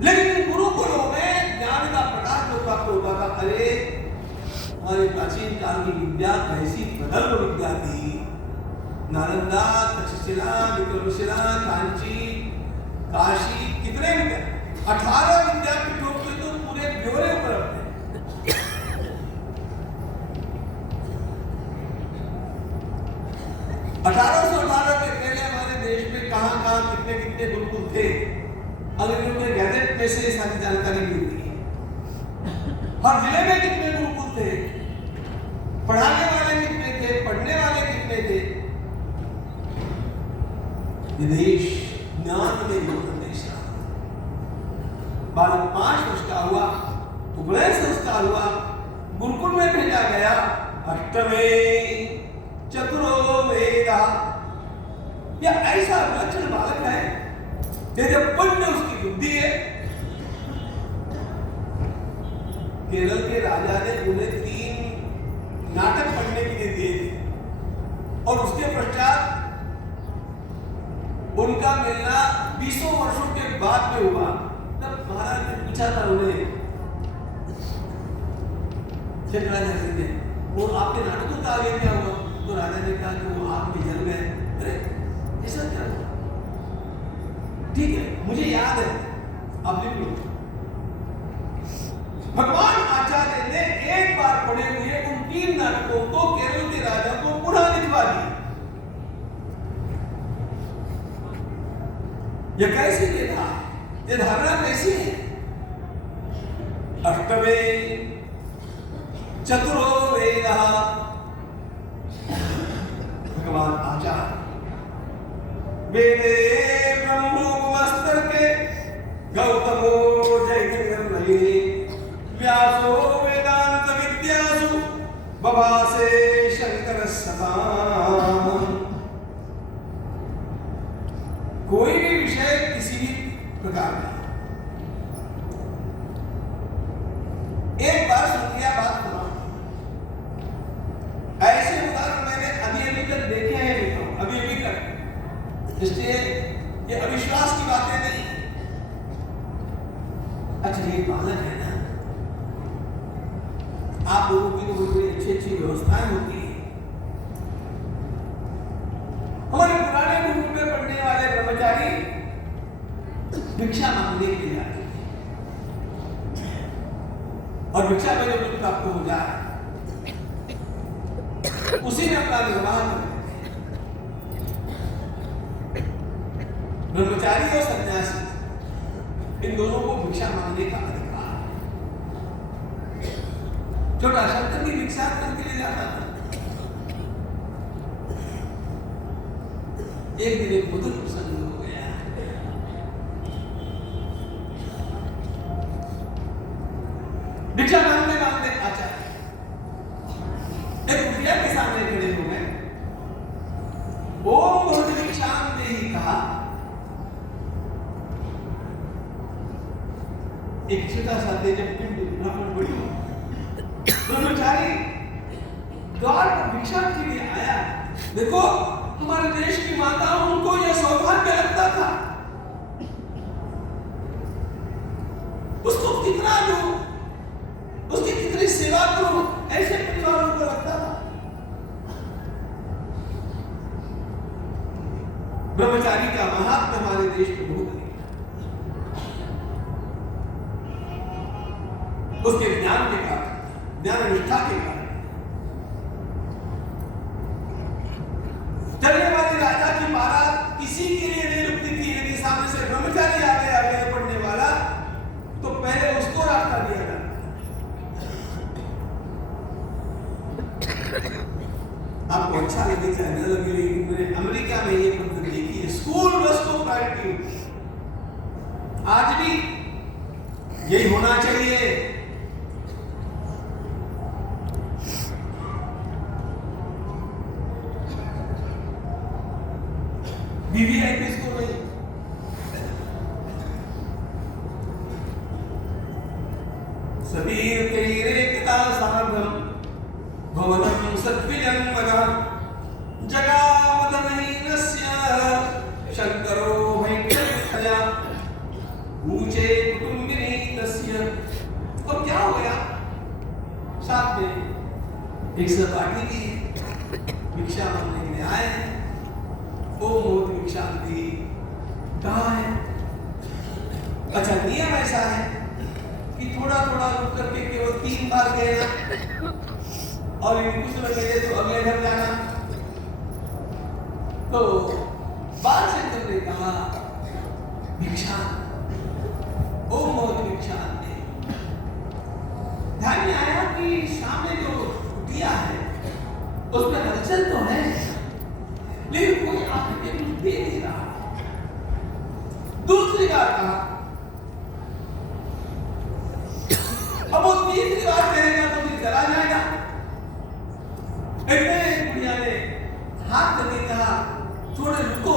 लेकिन गुरुकुलों में ज्ञान का प्रकाश जो प्राप्त होता था, अरे हमारे प्राचीन काल की विद्या कैसी प्रगल्भ विद्या थी। नालंदा, तक्षशिला, विक्रमशिला, कांची, काशी, कितने 18 विद्यापीठों के तो पूरे ब्यौरे उपलब्ध हैं। 1818 के पहले हमारे देश में कहां-कहां कितने गुरुकुल थे, अंग्रेजों के गैजेट में से सारी जानकारी मिलती है। हर जिले में कितने गुरुकुल थे, पढ़ाने वाले कितने थे, पढ़ने वाले कितने थे। विदेश ज्ञान में योगदेश बालक 5 वर्ष का हुआ, उपनयन संस्कार हुआ, गुरुकुल में भेजा गया। अष्टमे चतुरो वेदा, या ऐसा विलक्षण बालक है जैसे पुण्य उसकी बुद्धि है। केरल के राजा ने उन्हें 3 नाटक पढ़ने के लिए दिए और उसके पश्चात उनका मिलना 20 वर्षों के बाद में हुआ। तब महाराज ने पूछा था उन्हें, शंकराचार्य ने, वो आपके नाटकों का आगे क्या हुआ? तो राजा ने कहा कि वो आप में जल गए। अरे ऐसा क्या हुआ? ठीक है, मुझे याद है, आप लिख लो। भगवान आचार्य ने एक बार पढ़े हुए उन 3 नाटकों को केरल के राजा को पुनः लिखवा दिया। यह कैसी वेदा, ये धारणा कैसी है? अष्टमे चतुरो वेदा, भगवान आचार्य वेदे ब्रह्मोपमस्तर के गौतमो जयनिर्णये व्यासो वेदांत विद्यासु बभासे शंकर सताम। कोई भी विषय किसी भी प्रकार का, एक बार सुन लिया, बात सुना। ऐसे उदाहरण मैंने अभी तक देखे हैं, लिखा हूं अभी तक, इसलिए ये अविश्वास की बातें नहीं। अच्छा, ये बालक है ना, आप लोगों की तो बड़ी अच्छी व्यवस्थाएं होती है। हमारे पुराने गुरुकुल में पढ़ने वाले ब्रह्मचारी भिक्षा मांगने के लिए आते थे और भिक्षा में जो कुछ प्राप्त हो जाए उसी में अपना निर्वाह करते थे। ब्रह्मचारी और सन्यासी, इन दोनों को भिक्षा मांगने का अधिकार। छोटा शंकर भी भिक्षा करके ले जाता था। एक दिन एक मधुर प्रसंग हो गया। भिक्षा मांगने मांगने आचार्य एक कुटिया के सामने खड़े हो गए। ओम बहुत भिक्षाम देहि कहा। एक छोटा सा तेज पिंड ब्राह्मण बड़ी ब्रह्मचारी द्वार पर भिक्षा के लिए आया। देखो, हमारे देश की माता, उनको यह सौभाग्य लगता था, उसको कितना दो, उसकी कितनी सेवा करो, ऐसे परिवारों को लगता था। ब्रह्मचारी का महात्मा हमारे देश में बहुत अधिक है। उसके ज्ञान के कारण, ज्ञान निष्ठा के कारण चलने वाले राजा की बारात किसी के लिए नहीं रुकती थी। यदि सामने से ब्रह्मचारी आगे पढ़ने वाला, तो पहले उसको रास्ता दिया जाता। आपको अच्छा लगे चाहे न लगे, लेकिन मैंने अमेरिका में ये पद्धति देखी है। स्कूल बस को प्रायोरिटी, आज भी यही होना चाहिए। वीवीआईपी को नहीं। सबीर तेरे पिता साधम भवनम सत्विजन्मगा जगा मदनहीनस्य शंकरो भैक्षया ऊंचे कुटुंबिनी तस्य। तो क्या हो गया, साथ में एक सहपाठी की भिक्षा मांगने के लिए आए। ओ मोद भिक्षा दी कहाँ है? अच्छा, नियम ऐसा है कि थोड़ा थोड़ा रुक करके केवल 3 बार गए ना, और कुछ समय गए तो अगले घर जाना। तो बाल शंकर ने कहा भिक्षा, ओ मोद भिक्षा दे। ध्यान में आया कि सामने जो कुटिया है उसमें हलचल तो है, लेकिन कोई आके कुछ दे नहीं रहा। दूसरी बार कहा, अब वो तीसरी बार कहेगा तो फिर चला जाएगा। कुटिया ने हाथ करके कहा थोड़े रुको।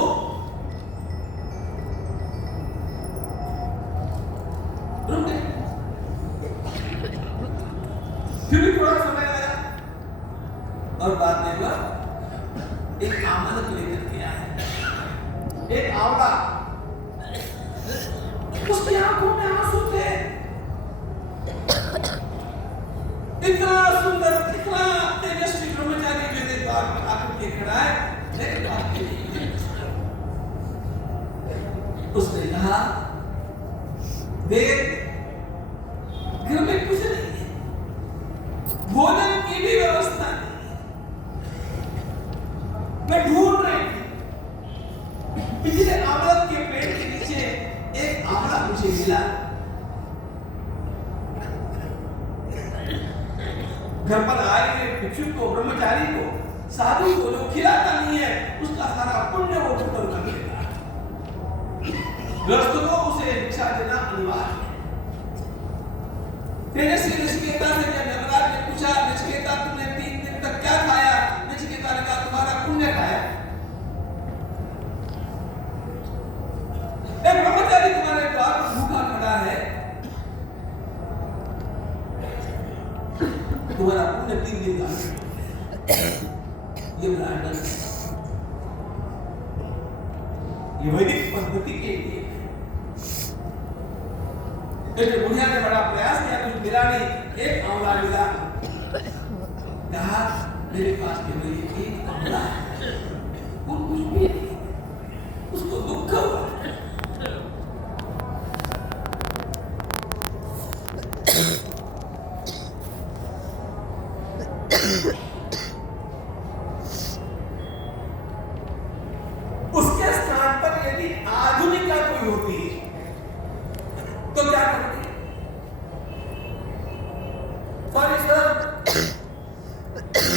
रुक गए, फिर भी थोड़ा समय लगा, और बाद में वह एक आमंत्रण लेकर के आया। एक आवड़ा, उसकी आंखों में आंसू थे। इतना सुंदर, इतना तेजस्वी ब्रह्मचारी जो द्वार में आकर के खड़ा है, लेकिन बात नहीं। उसने कहा देख, घर में कुछ नहीं है, भोजन की भी व्यवस्था नहीं, मैं ढूंढ रही थी। पिछले आमलक के पेड़ के नीचे एक आमला मुझे मिला। घर पर आए हुए भिक्षु को, ब्रह्मचारी को, साधु को जो खिलाता नहीं है, उसका सारा पुण्य वो ऊपर कर देगा। गृहस्थ को उसे भिक्षा देना अनिवार्य है। तेजस्वी नचिकेता से जब यमराज ने पूछा, नचिकेता तुमने 3 दिन तक क्या खाया? नचिकेता ने कहा तुम्हारा पुण्य खाया। एक ब्रह्मचारी तुम्हारे द्वार पर भूखा खड़ा है, तुम्हारा पुण्य 3 दिन का। ये ब्राह्मण, ये वैदिक पद्धति के लिए। एक बुढ़िया ने बड़ा प्रयास किया, कुछ मिला नहीं, एक आंवला मिला। कहा मेरे पास केवल एक आंवला है, और कुछ भी नहीं। उसको दुख हुआ। उसके स्थान पर यदि आधुनिकता कोई होती तो क्या करती? सॉरी सर,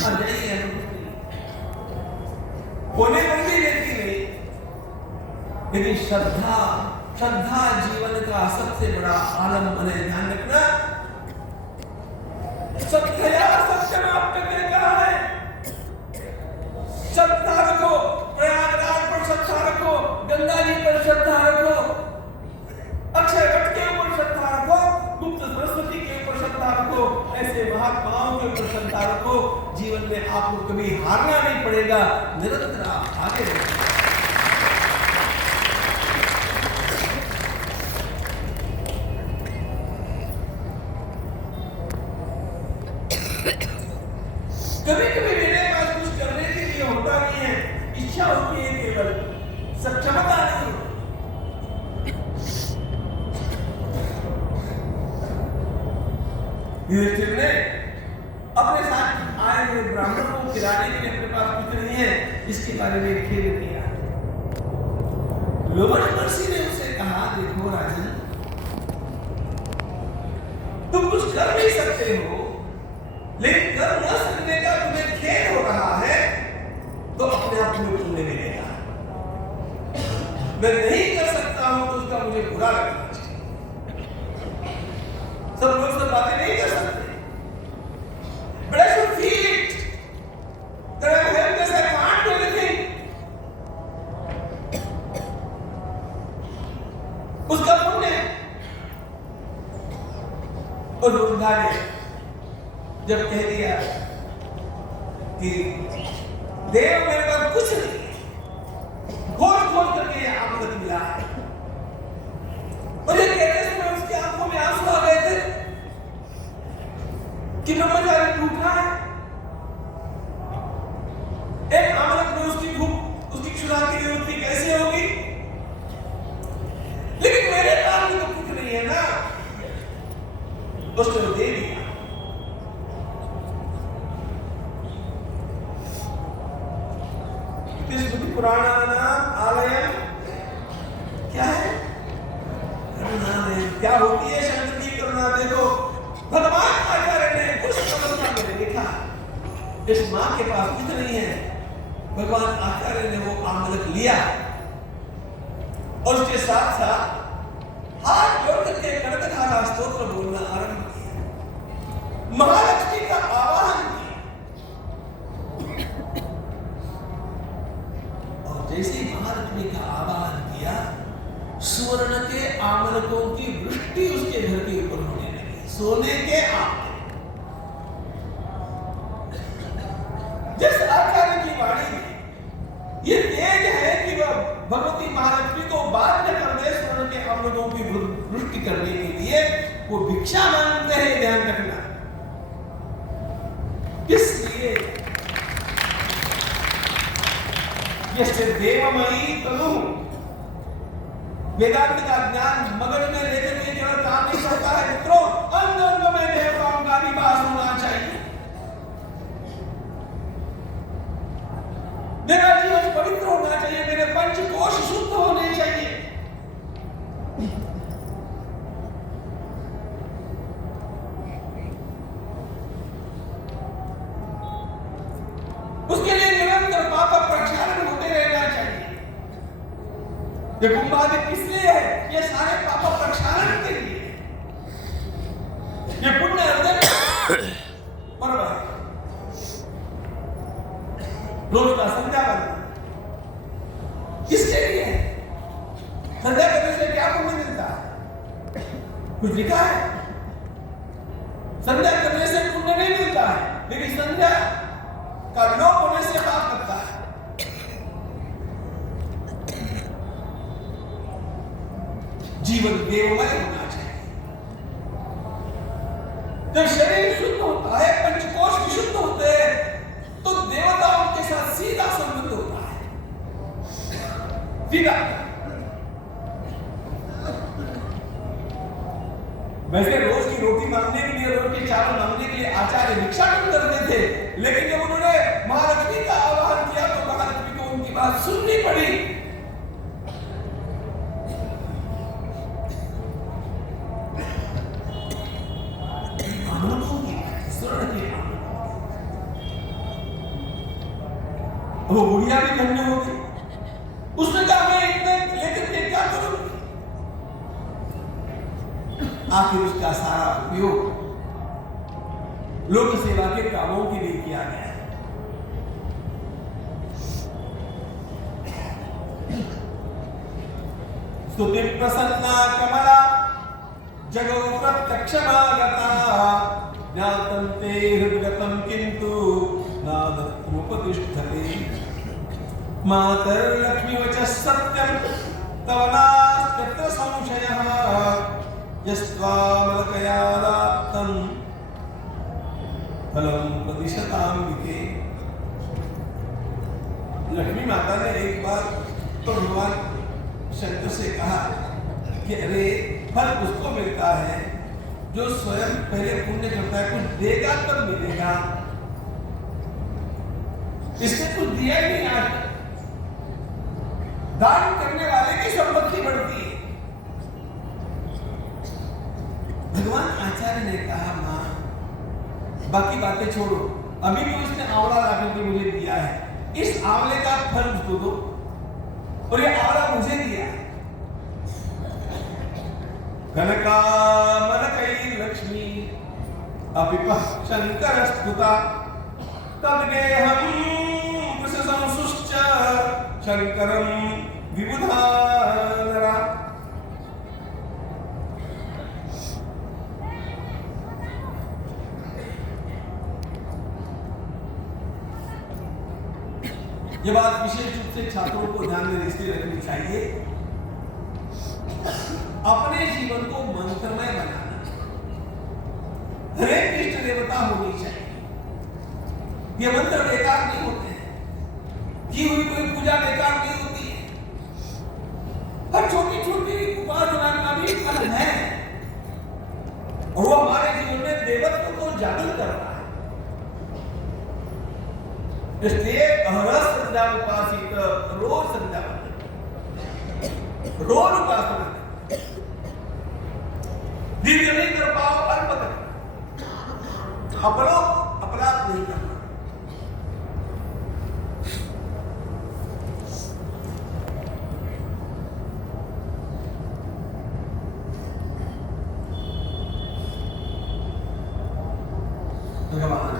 अब नहीं है, होने पर भी लेती नहीं। यदि श्रद्धा जीवन का सबसे बड़ा आलम्बन है। ध्यान रखना, सत्या सत्यमाप्यते कहा है। श्रद्धा रखो, प्रयागराज पर श्रद्धा रखो, गंगा जी पर श्रद्धा रखो, अक्षय वट के ऊपर श्रद्धा रखो, गुप्त सरस्वती के ऊपर श्रद्धा रखो, ऐसे महात्माओं के ऊपर श्रद्धा रखो। जीवन में आपको कभी हारना नहीं पड़ेगा, निरंतर आप आगे बढ़ेंगे। कभी कभी मेरे पास कुछ करने के लिए होता नहीं है, इच्छा होती है केवल, सक्षमता नहीं। युधिष्ठिर ने अपने साथ आए हुए ब्राह्मणों को खिलाने के लिए अपने पास कुछ नहीं है, इसके बारे में खेल किया। लोमहर्षि ने उसे कहा देखो राजन, तुम कुछ कर नहीं सकते हो, लेकिन कर न सकने का तुम्हें खेद हो रहा है, तो अपने आप में पुण्य मिलेगा। मैं नहीं कर सकता हूं तो उसका मुझे बुरा लगना चाहिए। सब लोग सब बातें नहीं कर सकते। But I should feel it that I am helpless, I can't do anything. उसका पुण्य और रोजगार ने जब कह दिया कि देव मेरे पास कुछ नहीं है, खोज खोज करके ये आमदनी मिला है, मुझे उसने दे दिया। स्मृति पुराणानाम आलयम क्या है? करुणालय। क्या होती है शब्द की करुणा? देखो भगवान आचार्य ने उस अवस्था में लिखा, इस मां के पास कुछ नहीं है, भगवान आचार्य ने वो आमलक लिया और उसके साथ साथ हाथ जोड़ करके कनकधारा स्तोत्र बोलना आरंभ किया, महालक्ष्मी का आवाहन किया। और जैसे ही महालक्ष्मी का आवाहन किया, स्वर्ण के आमलकों की वृष्टि उसके घर के ऊपर होने लगी, सोने के आमलक। जिस आचार्य की वाणी में ये तेज है कि वह भगवती महालक्ष्मी को बाध्य कर दे स्वर्ण के आमलकों की वृष्टि करने के लिए, वो भिक्षा मांगते हैं, ध्यान रखना। किस लिए? यस्य देवमयी तनु, वेदांत का ज्ञान मगज में लेकर के केवल काम नहीं करता है मित्रों, अंग अंग में देवताओं का निवास होना चाहिए। मेरा जीवन पवित्र होना चाहिए, मेरे पंचकोश शुद्ध होने चाहिए। उसके लिए निरंतर पाप प्रक्षालन होते रहना चाहिए। ये कुंभादि किस लिए है? ये सारे पाप प्रक्षालन के लिए। ये पुण्य हृदय पर रोज का संध्या करना किसके लिए है? संध्या करने से क्या पुण्य मिलता है? कुछ लिखा है? संध्या करने से पुण्य नहीं मिलता है, लेकिन संध्या का लोप होने से पाप करता है। जीवन देवमय होना चाहिए। जब शरीर शुद्ध होता है, पंचकोश विशुद्ध होते हैं, तो देवताओं के साथ सीधा संबंध होता है, सीधा। वैसे रोज की रोटी मांगने के लिए, रोज के चावल मांगने के लिए आचार्य भिक्षाटन करते थे, लेकिन जब उन्होंने महालक्ष्मी का आवाहन किया तो महालक्ष्मी को उनकी बात सुननी पड़ी। वो बुढ़िया भी धन्य हो गई। उसने कहा मैं इतने लेकर के क्या करूं? आखिर उसका सारा उपयोग लोक सेवा के कामों के लिए किया गया है। स्तुति प्रसन्ना कमला जगो प्रत्यक्षमागता ज्ञातन्ते हृदगतं किन्तु नादत्मुपतिष्ठते मातर्लक्ष्मी वचः सत्यं तव नास्त्यत्र संशयः यस्त्वामलकया दात्तं फलं प्रतिशताम्बिके। लक्ष्मी माता ने एक बार तो भगवान शंकर से कहा कि अरे फल उसको मिलता है जो स्वयं पहले पुण्य करता है, कुछ देगा तब मिलेगा, इसने कुछ दिया ही नहीं। आज दान करने वाले की संपत्ति बढ़ती है। भगवान आचार्य ने कहा मां बाकी बातें छोड़ो, अभी तो इसने आंवला लाकर के मुझे दिया है, इस आंवले का फल उसको दो, और ये आंवला मुझे दिया। कनकामलकै लक्ष्मी अपिपः शंकरस्तुता तद्गेहं कृशंसुश्च शंकरं विबुधानरा। ये बात विशेष रूप से छात्रों को ध्यान में इसलिए रखनी चाहिए, अपने जीवन को मंत्रमय बनाना, हरेक इष्ट देवता होनी चाहिए। ये मंत्र बेकार नहीं होते हैं, की हुई कोई पूजा बेकार नहीं होती है। हर छोटी छोटी उपासना का भी फल है और वो हमारे जीवन जागृत करता है। इसलिए अहरह संध्या उपासित, रोज संध्या, रोज उपासना, दीर्घ नहीं कर पाओ अल्प कर, अपराध नहीं करना। भगवान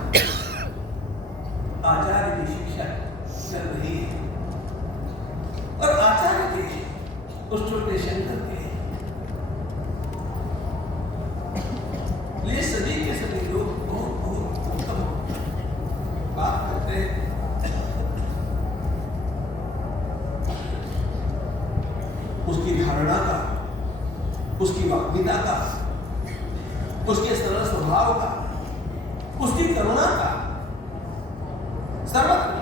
आचार्य की शिक्षा चल रही है और आचार्य के उस छोटे शंकर के लिए सभी के सभी लोग बहुत उत्तम बात करते हैं। उसकी धारणा का, उसकी वक्तृता का, उसके सरल स्वभाव का, उसकी करुणा का सर्वत्र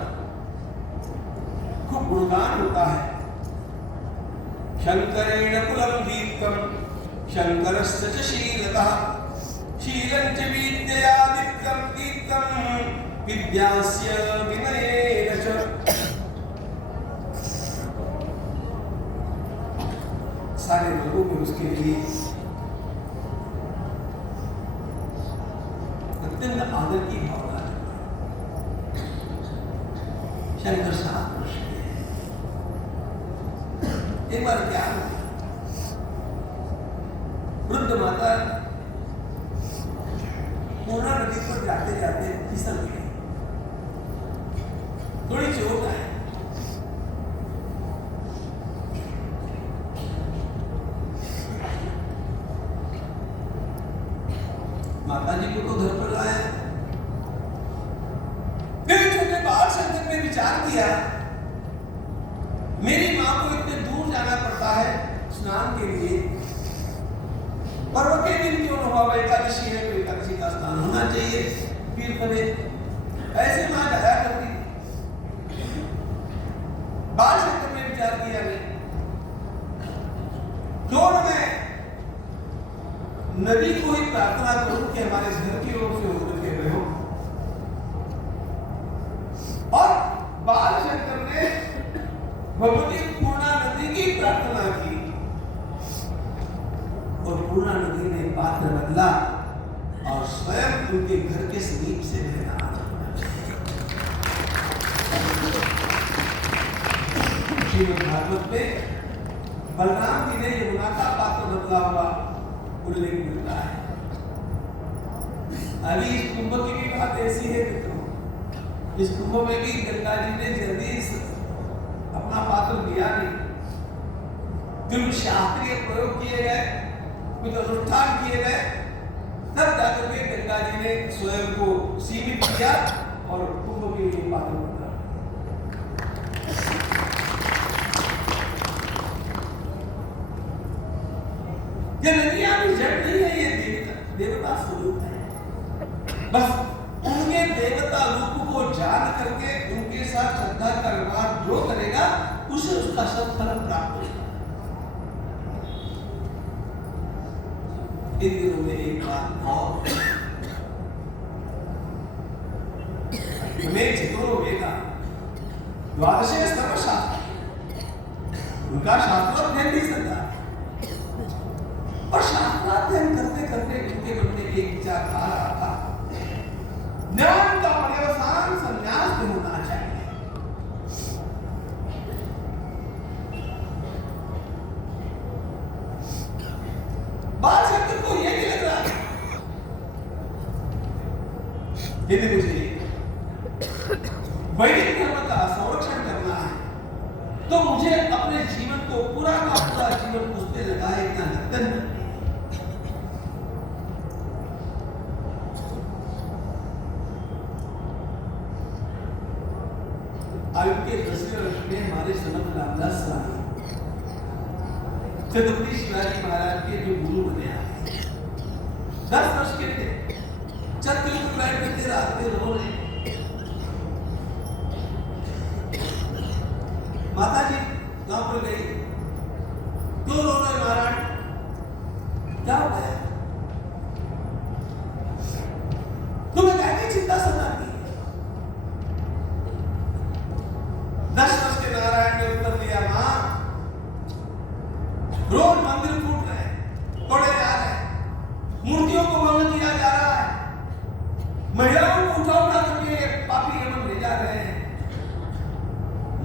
खूब गुणगान होता है। शंकरेण कुलं दीप्तं शंकरस्य च शीलतः शीलं च विद्यया दीप्तं दीप्तं विद्यास्य विनयेन च। सारे लोगों में उसके लिए अत्यंत आदर की भावना है। शंकर साहब एक बार क्या हुआ, वृद्ध माता पूर्णा नदी पर जाते जाते फिसल गई, थोड़ी चोट आई। माता जी को तो घर पर लाया, फिर छोटे बाल शंकर ने विचार किया, मेरी माँ को इतने दूर जाना पड़ता है स्नान के लिए, पर्व के दिन क्यों न हो, एकादशी है तो एकादशी का स्नान होना चाहिए, फिर करे ऐसे माँ जाया करती। बाल शंकर ने विचार किया, क्यों न मैं नदी को ही प्रार्थना करूं कि हमारे घर की ओर से होकर के रहो। और बाल शंकर ने भगवती पूर्णा नदी की प्रार्थना की और पूर्णा नदी ने पात्र बदला और स्वयं उनके घर के समीप से बहना। श्रीमद् भागवत में बलराम जी ने यमुना का पात्र बदला हुआ उल्लेख मिलता है। अभी इस कुंभ की भी बात ऐसी है मित्रों, इस कुंभ में भी गंगा जी ने जल्दी अपना पात्र दिया नहीं, कुछ शास्त्रीय प्रयोग किए गए, कुछ अनुष्ठान किए गए, तब जाकर के गंगा जी ने स्वयं को सीमित किया और कुंभ के लिए पात्र बना। ये नदियां भी जड़ नहीं है, ये देवता स्वरूप है। बस उनके देवता रूप को जान करके उनके साथ श्रद्धा का व्यवहार जो करेगा उसे उसका सत्फल प्राप्त होगा। इन दिनों में एक बात और में चित्रों वेदा द्वादशे सर्वशास्त्र, उनका शास्त्रोध्ययन भी संधा और शास्त्राध्ययन करते करते उनके मन में एक विचार आ रहा था, ज्ञान का पर्यवसान संन्यास में होना चाहिए। बाल शंकर को यह नहीं लग रहा है यदि मुझे वैदिक धर्म का संरक्षण करना है तो मुझे अपने जीवन को पूरा का पूरा जीवन उस पर लगाए इतना लगन। आयु के 10वें वर्ष में हमारे समर्थ रामदास स्वामी छत्रपति शिवाजी महाराज के जो गुरु बने आए, 10 वर्ष के थे, छत के ऊपर बैठ करके रात में रो रहे। माता जी गांव पर गई, क्यों रो रहे महाराज, क्या हो गया?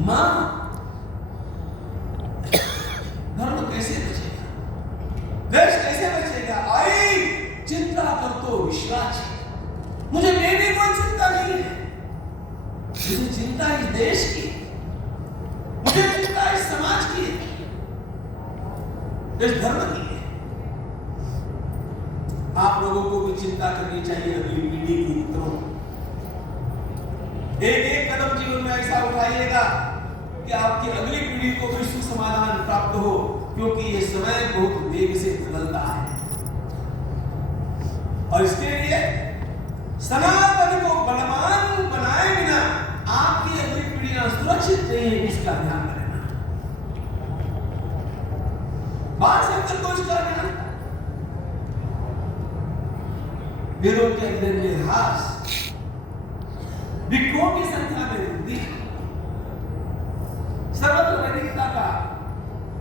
मां धर्म कैसे बचेगा, देश कैसे बचेगा? आई चिंता कर तो विश्वास, मुझे मेरी कोई चिंता नहीं है, मुझे चिंता इस देश की, मुझे चिंता इस समाज की, इस धर्म की है। आप लोगों को भी चिंता करनी चाहिए अगली पीढ़ी की मित्रों। एक एक कदम जीवन में ऐसा उठाइएगा कि आपकी अगली पीढ़ी को भी सुख समाधान प्राप्त हो, क्योंकि ये समय बहुत वेग से बदलता है और इसके लिए सनातन को बलवान बनाए बिना आपकी अगली पीढ़ियां सुरक्षित नहीं है, इसका ध्यान रखना। बाल शंकर को इसका ध्यान, वेदों के अध्ययन में ह्रास, भिक्षुओं की संख्या में वृद्धि, सर्वत्र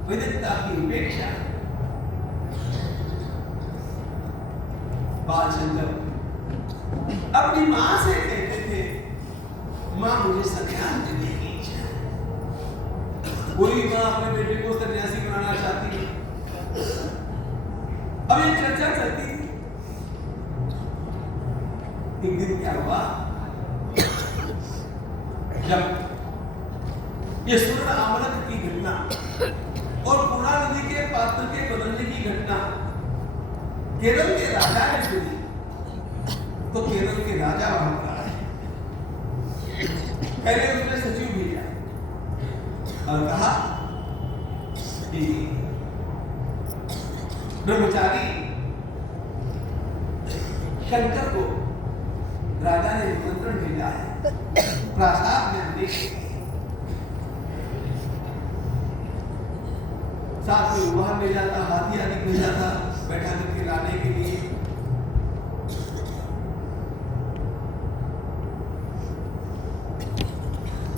वैदिकता की उपेक्षा। बाल शंकर अपनी मां से कहते थे, मां मुझे सन्यास देने की इच्छा है। कोई मां अपने बेटे को सन्यासी बनाना चाहती है। अब ये चर्चा चलती थी। एक दिन क्या हुआ, जब ये स्वर्ण आमरक की घटना और पूर्णा नदी के पात्र के बदलने की घटना केरल के राजा ने सुनी, तो केरल के राजा वहां पर आए। पहले उसने सचिव भेजा और कहा कि ब्रह्मचारी शंकर को राजा ने निमंत्रण भेजा है, प्रासाद में आने के लिए। साथ में वाहन ले जाता, हाथी आदि भेजा था बैठा करके लाने के लिए।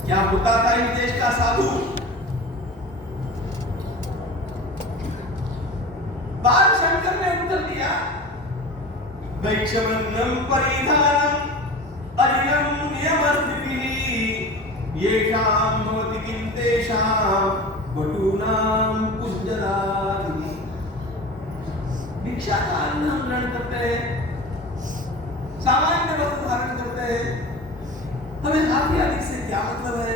क्या होता था इस देश का साधु? बाल शंकर ने उत्तर दिया, वैक्षमन्नम परिधानम अरियम नियमस्थितिः येषां भवति किं तेषां बटूनां कुशजनादिः। भिक्षा का अन्न हम ग्रहण करते हैं, सामान्य वस्त्र धारण करते हैं, हमें हाथी आदि से क्या मतलब है?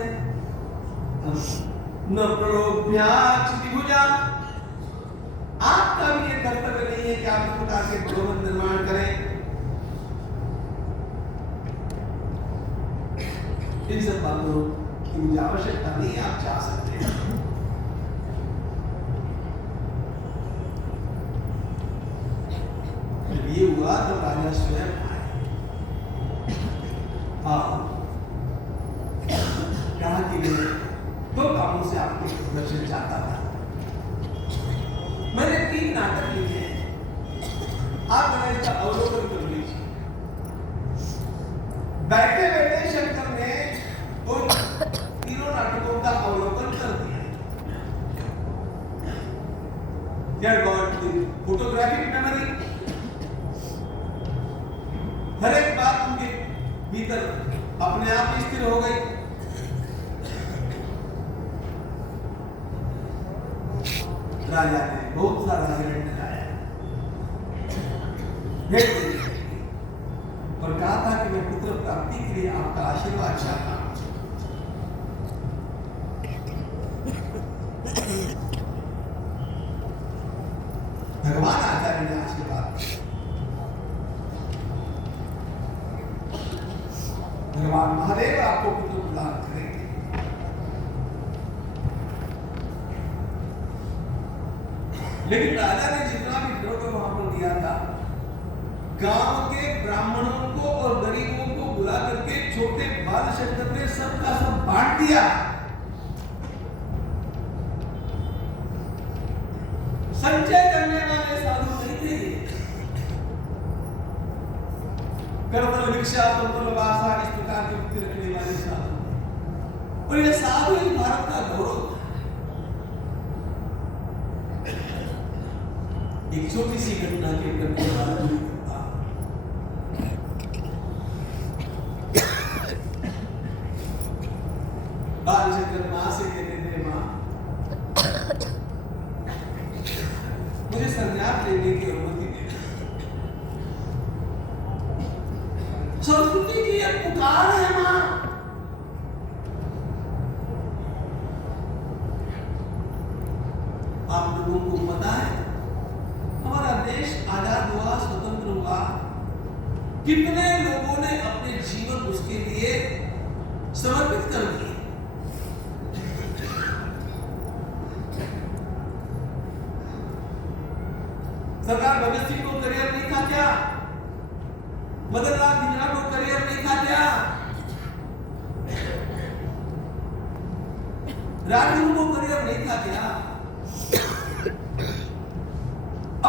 न प्रलोभ्या क्षितिभुजा, आपका भी ये कर्तव्य नहीं है कि आप इस प्रकार के प्रलोभन निर्माण करें। इन सब बातों की मुझे आवश्यकता नहीं, आप जा सकते हैं। जब ये हुआ तो राजा स्वयं आए, कहा कि मैं दो कामों से आपके दर्शन चाहता था। मैंने 3 नाटक लिखे हैं, आप जरा इसका अवलोकन कर लीजिए। बैठे बैठे शंकर ने उन 3 नाटकों का अवलोकन कर दिया। They got the photographic memory, हर एक बात उनके भीतर अपने आप स्थिर हो गई। राजा ने बहुत सारा हिरण लाया और कहा था कि मैं पुत्र प्राप्ति के लिए आपका आशीर्वाद चाहता हूं। भगवान आचार्य ने आशीर्वाद, भगवान महादेव आपको पुत्र प्रदान करेंगे। लेकिन राजा ने जितना भी द्रव्य वहां पर दिया था, गांव के ब्राह्मणों को और गरीबों को बुला करके छोटे बाल शंकर ने सबका सब बांट दिया। संचय करने वाले साधु नहीं थे, कर्तव्य भिक्षा कर्तव्य वासा इस प्रकार की वृत्ति रखने वाले साधु, और ये साधु ही भारत का गौरव। एक छोटी सी घटना के करके बाल शंकर मां पुकार है मां। आप लोगों को पता है हमारा देश आजाद हुआ, स्वतंत्र हुआ, कितने लोगों ने अपने जीवन उसके लिए समर्पित कर दिए। सरदार भगत सिंह को करियर नहीं था क्या? मदन लाल धिंगरा को करियर नहीं था क्या? राजगुरु को करियर नहीं था क्या?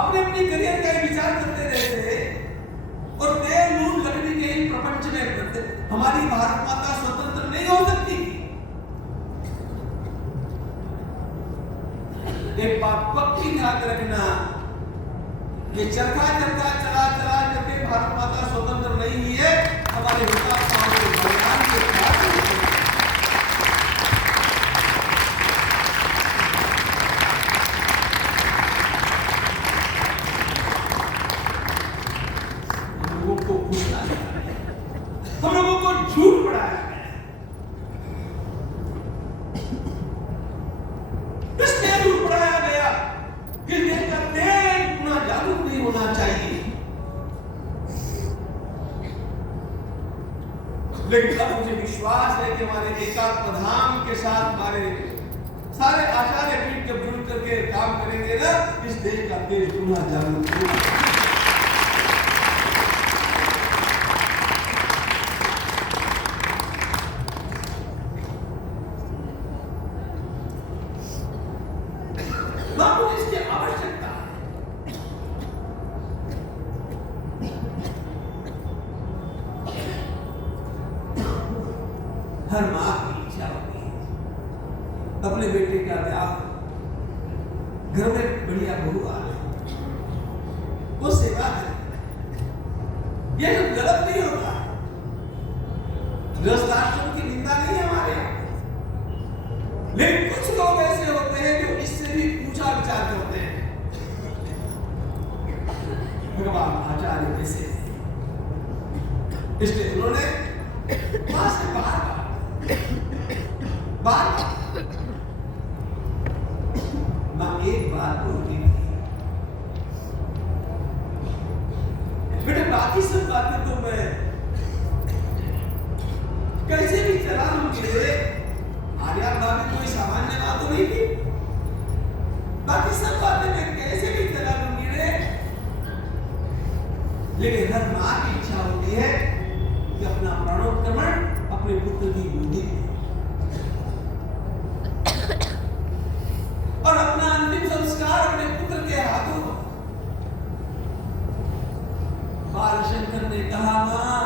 अपने अपने करियर का विचार करते रहते और तेल नून लकड़ी के ही प्रपंच में रहते। हमारी भारत माता स्वतंत्र नहीं हो सकती। एक बात पक्की याद रखना, ये चरखा चरखा चला चला करके भारत माता स्वतंत्र नहीं हुई है, हमारे हुतात्माओं के बलिदान के बाद हुई है। हम लोगों को भूलना है, हम लोगों को झूठ पढ़ाया है। इसलिए झूठ पढ़ाया गया कि देश का तेज गुना जागरूक नहीं होना चाहिए। लेकिन अब मुझे विश्वास है कि हमारे एकात्म धाम के साथ हमारे सारे आचार्य पीठ जब जुड़ करके काम करेंगे ना, इस देश का तेज गुना जागरूक होगा। इसकी आवश्यकता है। हर मां की इच्छा होती है अपने बेटे का ब्याह, घर में बढ़िया बहू आ गई, वो सेवा करे। ये गलत नहीं होता, गृहस्थाश्रम की निंदा नहीं है हमारे यहाँ। लेकिन कुछ लोग ऐसे होते हैं जो इससे भी ऊंचा विचार करते हैं। भगवान आचार्य कैसे, इसलिए उन्होंने वहां से बार मां एक बात बोलती थी, बेटे बाकी सब बातें तो मैं कैसे भी चला लूंगी। आर्यावर्त में कोई सामान्य बात तो नहीं थी, बाकी सब बातें मैं कैसे भी चला लूंगी रे। लेकिन हर मां की इच्छा होती है कि अपना प्राणोत्क्रमण अपने पुत्र की बुद्धि में और अपना अंतिम संस्कार अपने पुत्र के हाथों। बाल शंकर ने कहा, मां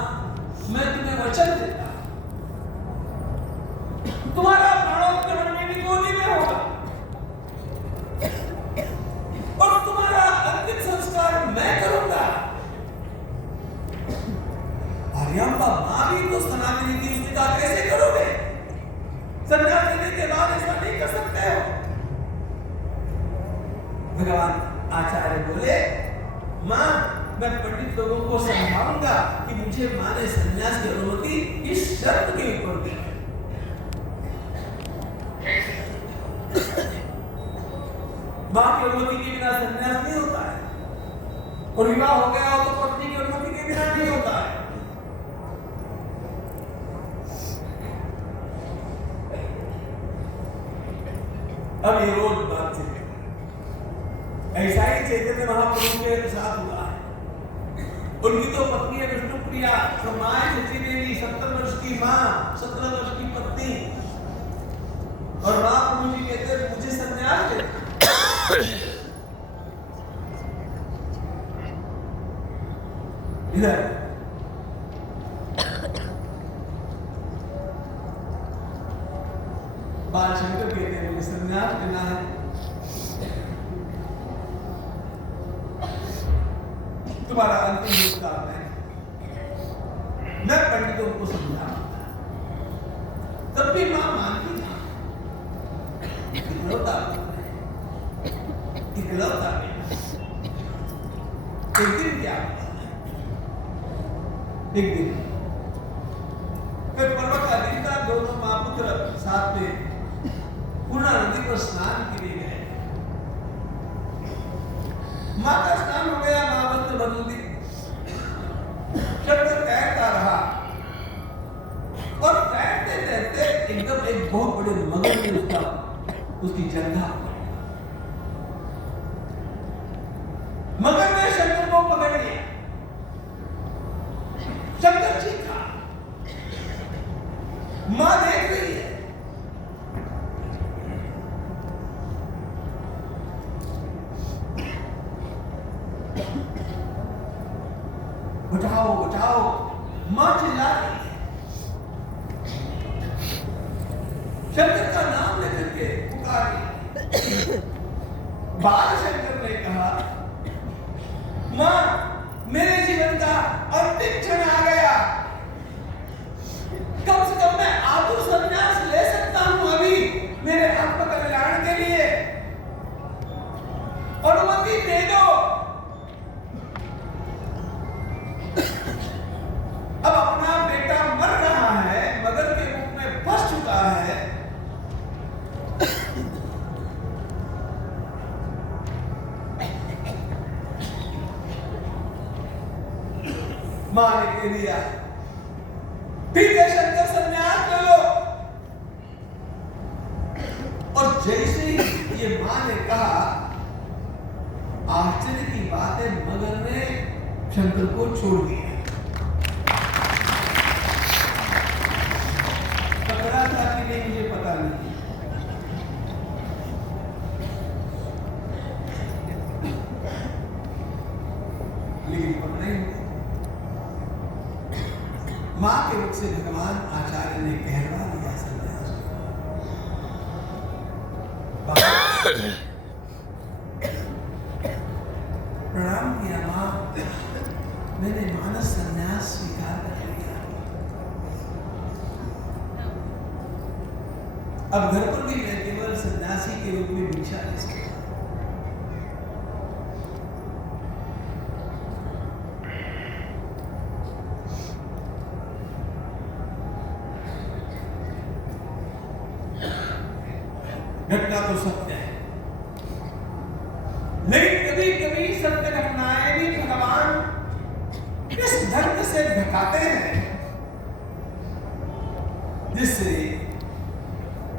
मैं तुम्हें वचन देता हूं, तुम्हारा प्राणोत्क्रमण मेरी गोदी में होगा और तुम्हारा अंतिम संस्कार मैं करूंगा। आर्याम्बा मां भी तो सनातनी थी, उसने कहा कैसे करोगे? संन्यास लेने के बाद ऐसा नहीं कर सकते हो। भगवान आचार्य बोले, मां मैं पंडित लोगों को समझाऊंगा कि मुझे मां ने संन्यास की अनुमति इस शर्त के ऊपर दी। मां की अनुमति के बिना संन्यास नहीं होता है, और विवाह हो गया हो तो पत्नी की अनुमति के बिना नहीं होता है। अब ये रोज बात है, ऐसा ही चैतन्य महाप्रभु के साथ हुआ है। उनकी तो पत्नी है विष्णुप्रिया, मां सची देवी 70 वर्ष की मां, 17 वर्ष की पत्नी, और महाप्रभु जी कहते हैं मुझे संन्यास दे। इधर बाल शंकर कहते हैं मुझे संन्यास देना है। तुम्हारा अंतिम योगदान है, मैं पंडितों को समझाऊंगा। तब भी मां मानती थी, इकलौता एक दिन क्या, एक दिन फिर पर्व का दिन था, दोनों मां पुत्र साथ में पूर्णा नदी पर स्नान के लिए गए। मां का स्नान हो गया, मां वस्त्र बदल दी, शंकर तैरता रहा और तैरते तैरते एकदम एक बहुत बड़े मगर ने उसकी जंघा मगर ने शंकर को पकड़ लिया। शंकर चीखा, मां देख रही है। बचाओ बचाओ, मां चिल्ला रही है। शंकर का नाम लेकर के पुकार रही। बाल शंकर ने कहा, मां मेरे जीवन का अंतिम क्षण आ गया, कम से कम मैं आतुर संन्यास ले सकता हूं अभी मेरे आत्मकल्याण के लिए, अनुमति दे दो। अब अपना बेटा मर रहा है, मगर के मुख में फंस चुका है, मां ने कह दिया, ठीक है शंकर संन्यास ले लो। और जैसे ही ये मां ने कहा, आश्चर्य की बात है, मगर ने शंकर को छोड़ दिया। पकड़ा था कि नहीं मुझे पता नहीं, लेकिन पकड़ा ही नहीं। मां के मुख से भगवान आचार्य ने कहलवा दिया संन्यास। प्रणाम किया मां, मैंने मानस संन्यास स्वीकार कर लिया। अब घर पर भी मैं केवल सन्यासी के रूप में भिक्षा ले सकता। घटना तो सत्य है, लेकिन कभी कभी सत्य घटनाएं भी भगवान इस ढंग से घटाते हैं जिससे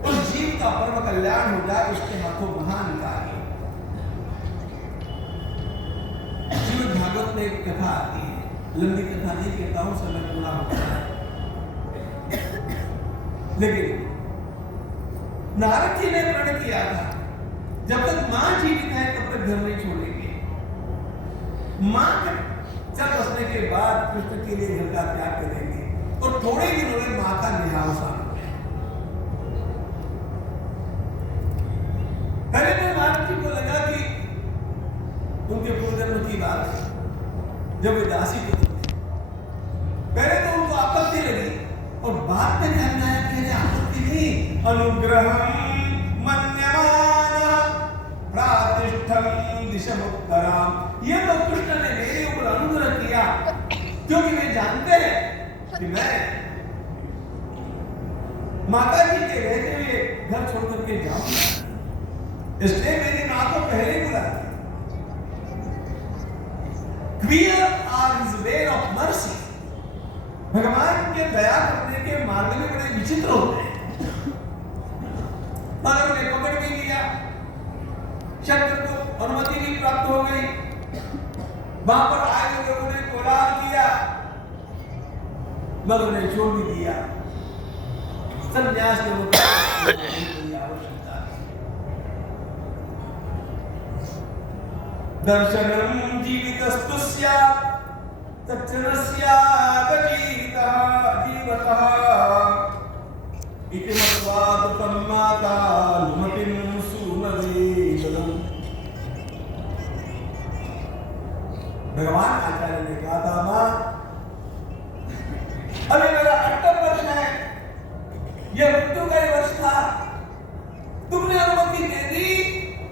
उस जीव का परम कल्याण हो जाए, उसके हाथों महान कार्य। श्रीमद् भागवत में एक कथा आती है, लंबी कथा नहीं कहता हूं, समय पूरा होता है, लेकिन नारद जी ने प्रण किया था, जब तक मां जीवित है तब तक घर नहीं छोड़ेंगे। मां चल बसने के बाद कृष्ण के लिए घर का त्याग करेंगे और थोड़े दिनों में मां का देहावसान हो गया। पहले तो नारद जी को लगा कि उनके पूर्वजन्म की बात है, जब वे दासी को थे, पहले तो उनको आपत्ति लगी और बाद में ध्यान आया कि आपत्ति नहीं, अनुग्रहं मन्यमाना प्रातिष्ठं दिशमुत्तराम। ये तो कृष्ण ने मेरे ऊपर अनुग्रह किया, क्योंकि वे जानते हैं कि मैं माता जी के रहते हुए घर छोड़ करके जाऊंगा, इसलिए मेरी मां को पहले ही बुला दिया। Clear are his way of mercy। भगवान के दया करने के मार्ग में बड़े विचित्र होते हैं। मगर उन्हें पकड़ भी लिया, शंकर को अनुमति भी प्राप्त हो गई, वहां पर आए हुए लोगों ने कोलाहल किया, मगर उन्हें छोड़ भी दिया। संन्यास के दर्शनम जीवितस्तु स्यात् तच्चनस्यात् जीवतः इति मत्वा तम माता लुमतिं सुमवेदनम्। भगवान आचार्य ने कहा था, मां अभी मेरा 68 वर्ष है, यह मृत्यु का वर्ष था, तुमने अनुमति दे दी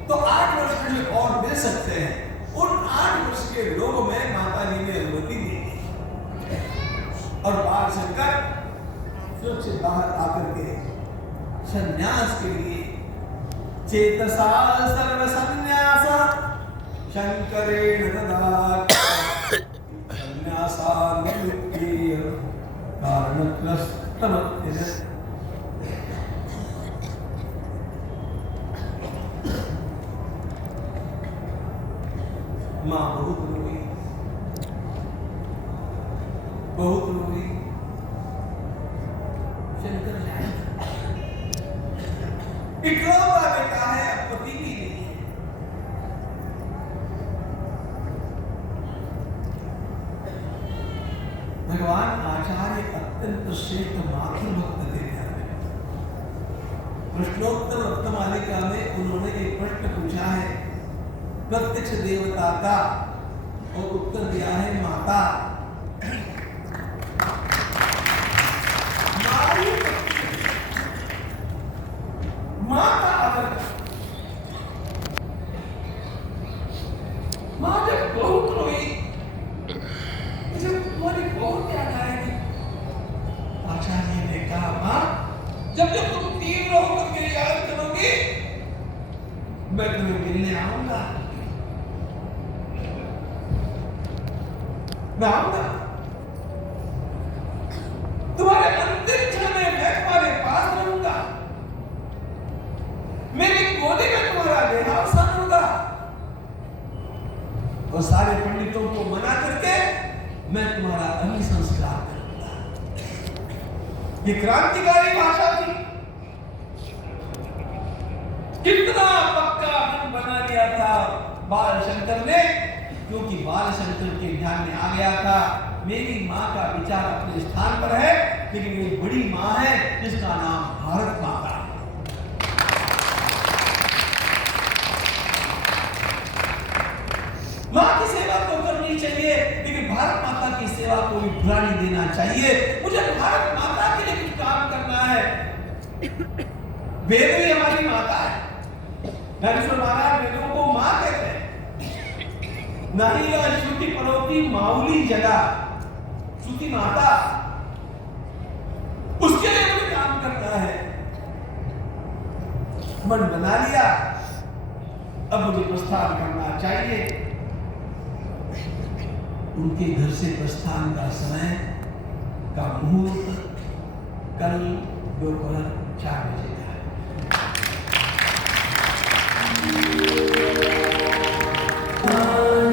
तो 8 वर्ष मुझे और मिल सकते हैं। उन 8 वर्ष के लोगों में माता जी ने अनुमति दी और बाल शंकर सुरक्षित बाहर आकर के संन्यास के लिए चेतसा सर्व संन्यास शंकरेण ददात् संन्यासान्वित्तीय कारणकृतमत्तिन। माँ बहुत रोई, बहुत रोई। शंकर जाए इकलौता बेटा है, अब पति भी नहीं है। भगवान आचार्य अत्यंत श्रेष्ठ मातृभक्त थे। प्रश्नोत्तर रत्नमालिका में उन्होंने एक प्रश्न पूछा है प्रत्यक्ष देवता का, और उत्तर दिया है माता। मां का आदर, मां जब बहुत रोई, जब तुम्हारी बहुत याद आएगी, आचार्य ने कहा मां जब जब तुम तीव्र होकर के याद करोगी मैं तुम्हें मिलने आऊंगा, मैं आऊंगा तुम्हारे अंतिम क्षण में, मैं तुम्हारे पास रहूंगा, मेरी गोदी में तुम्हारा देहावसान होगा, और सारे पंडितों को मना करके मैं तुम्हारा अन्य संस्कार करूंगा। ये क्रांतिकारी भाषा थी। कितना पक्का मन बना लिया था बाल शंकर ने, क्योंकि बाल शंकर के ध्यान में आ गया था मेरी माँ का विचार अपने स्थान पर है, लेकिन वो बड़ी माँ है जिसका नाम भारत माता है। माँ की सेवा तो करनी चाहिए, लेकिन भारत माता की सेवा को भी भुला नहीं देना चाहिए। मुझे भारत माता के लिए कुछ काम करना है। वेद भी हमारी माता है। नरेश्वर महाराज वेदों को माँ कहते हैं। नहीं श्रुति परोती माउली जगह, श्रुति माता, उसके लिए मुझे काम करना है। मन बना लिया, अब मुझे प्रस्थान करना चाहिए। उनके घर से प्रस्थान का समय का मुहूर्त कल दोपहर 4 बजे का है। Hare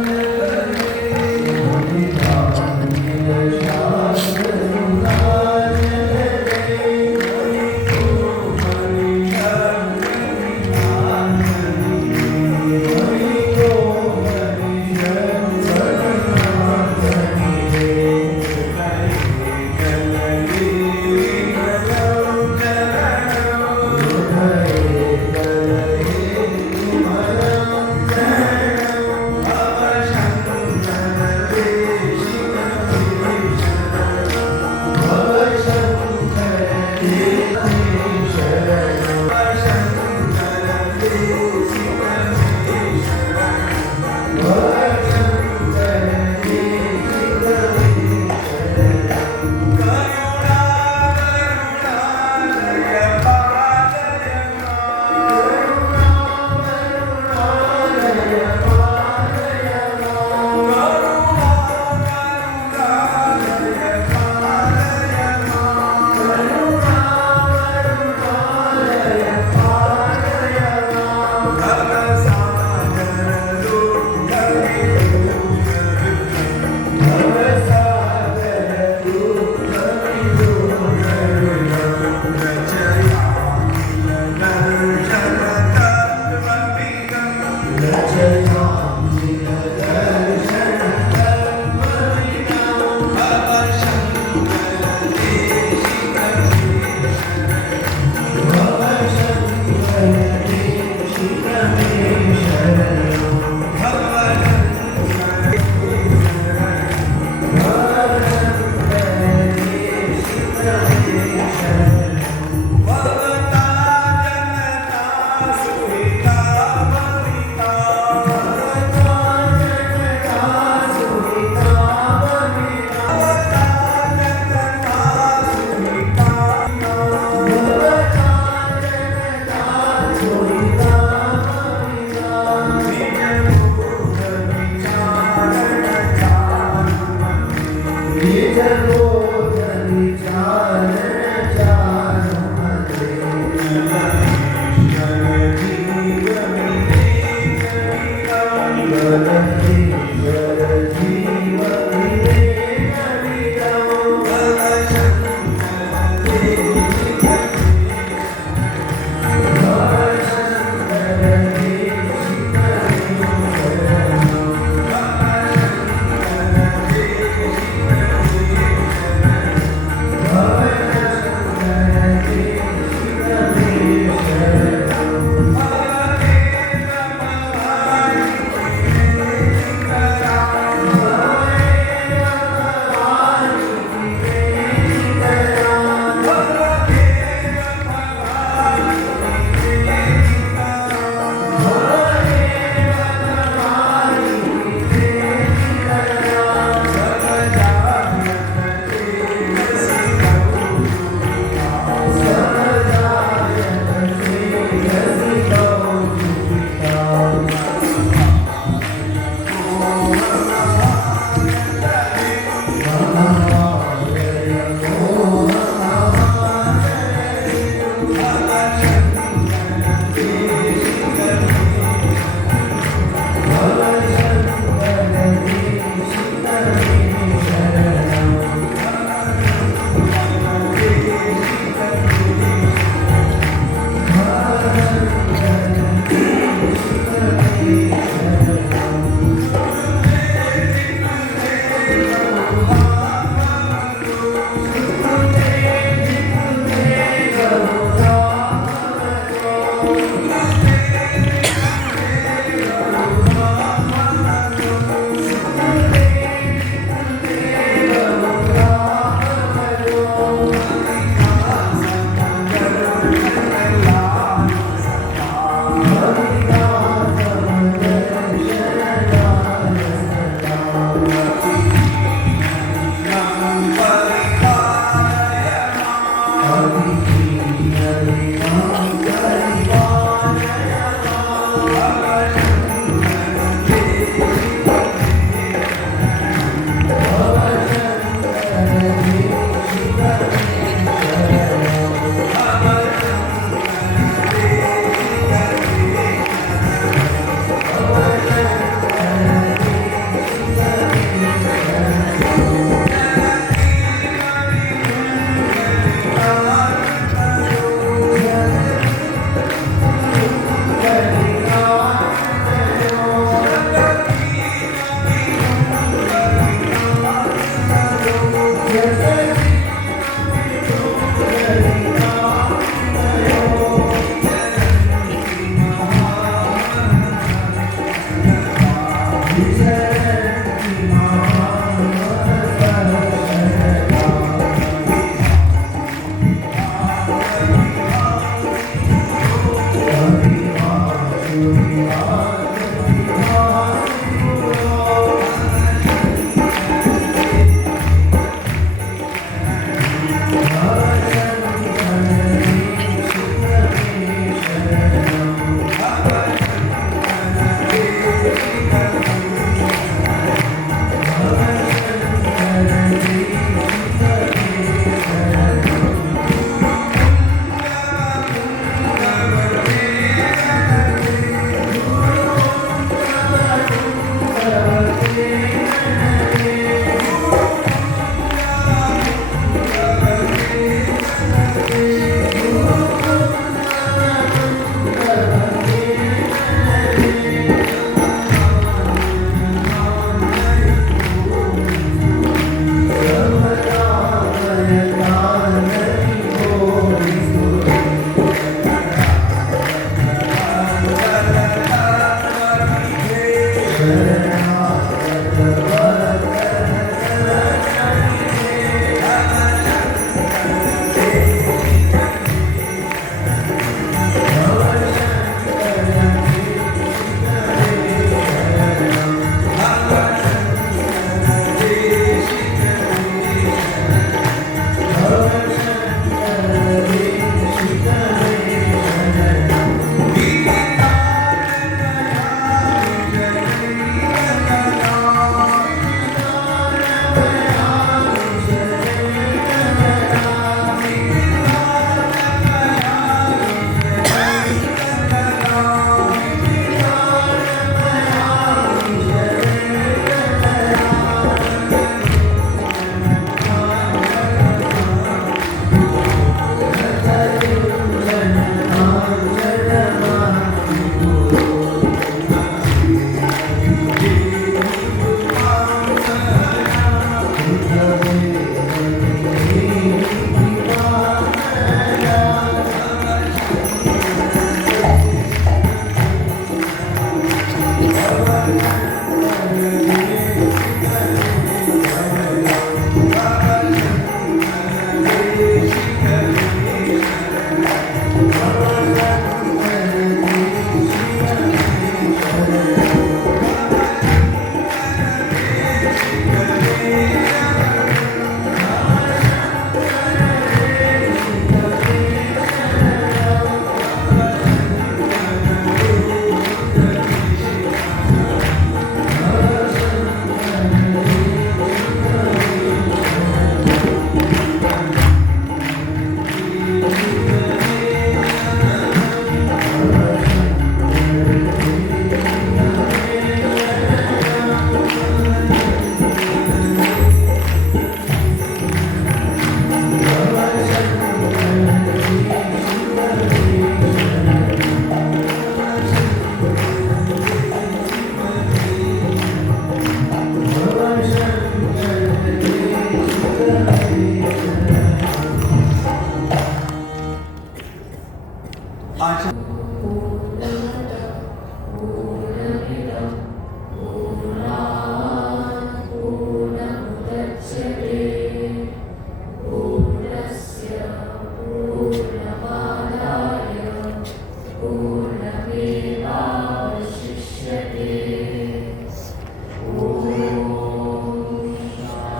ज्ञानमेवावशिष्यते। ॐ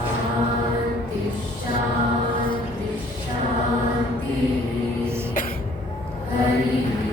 शान्ति शान्ति शान्तिः। हरि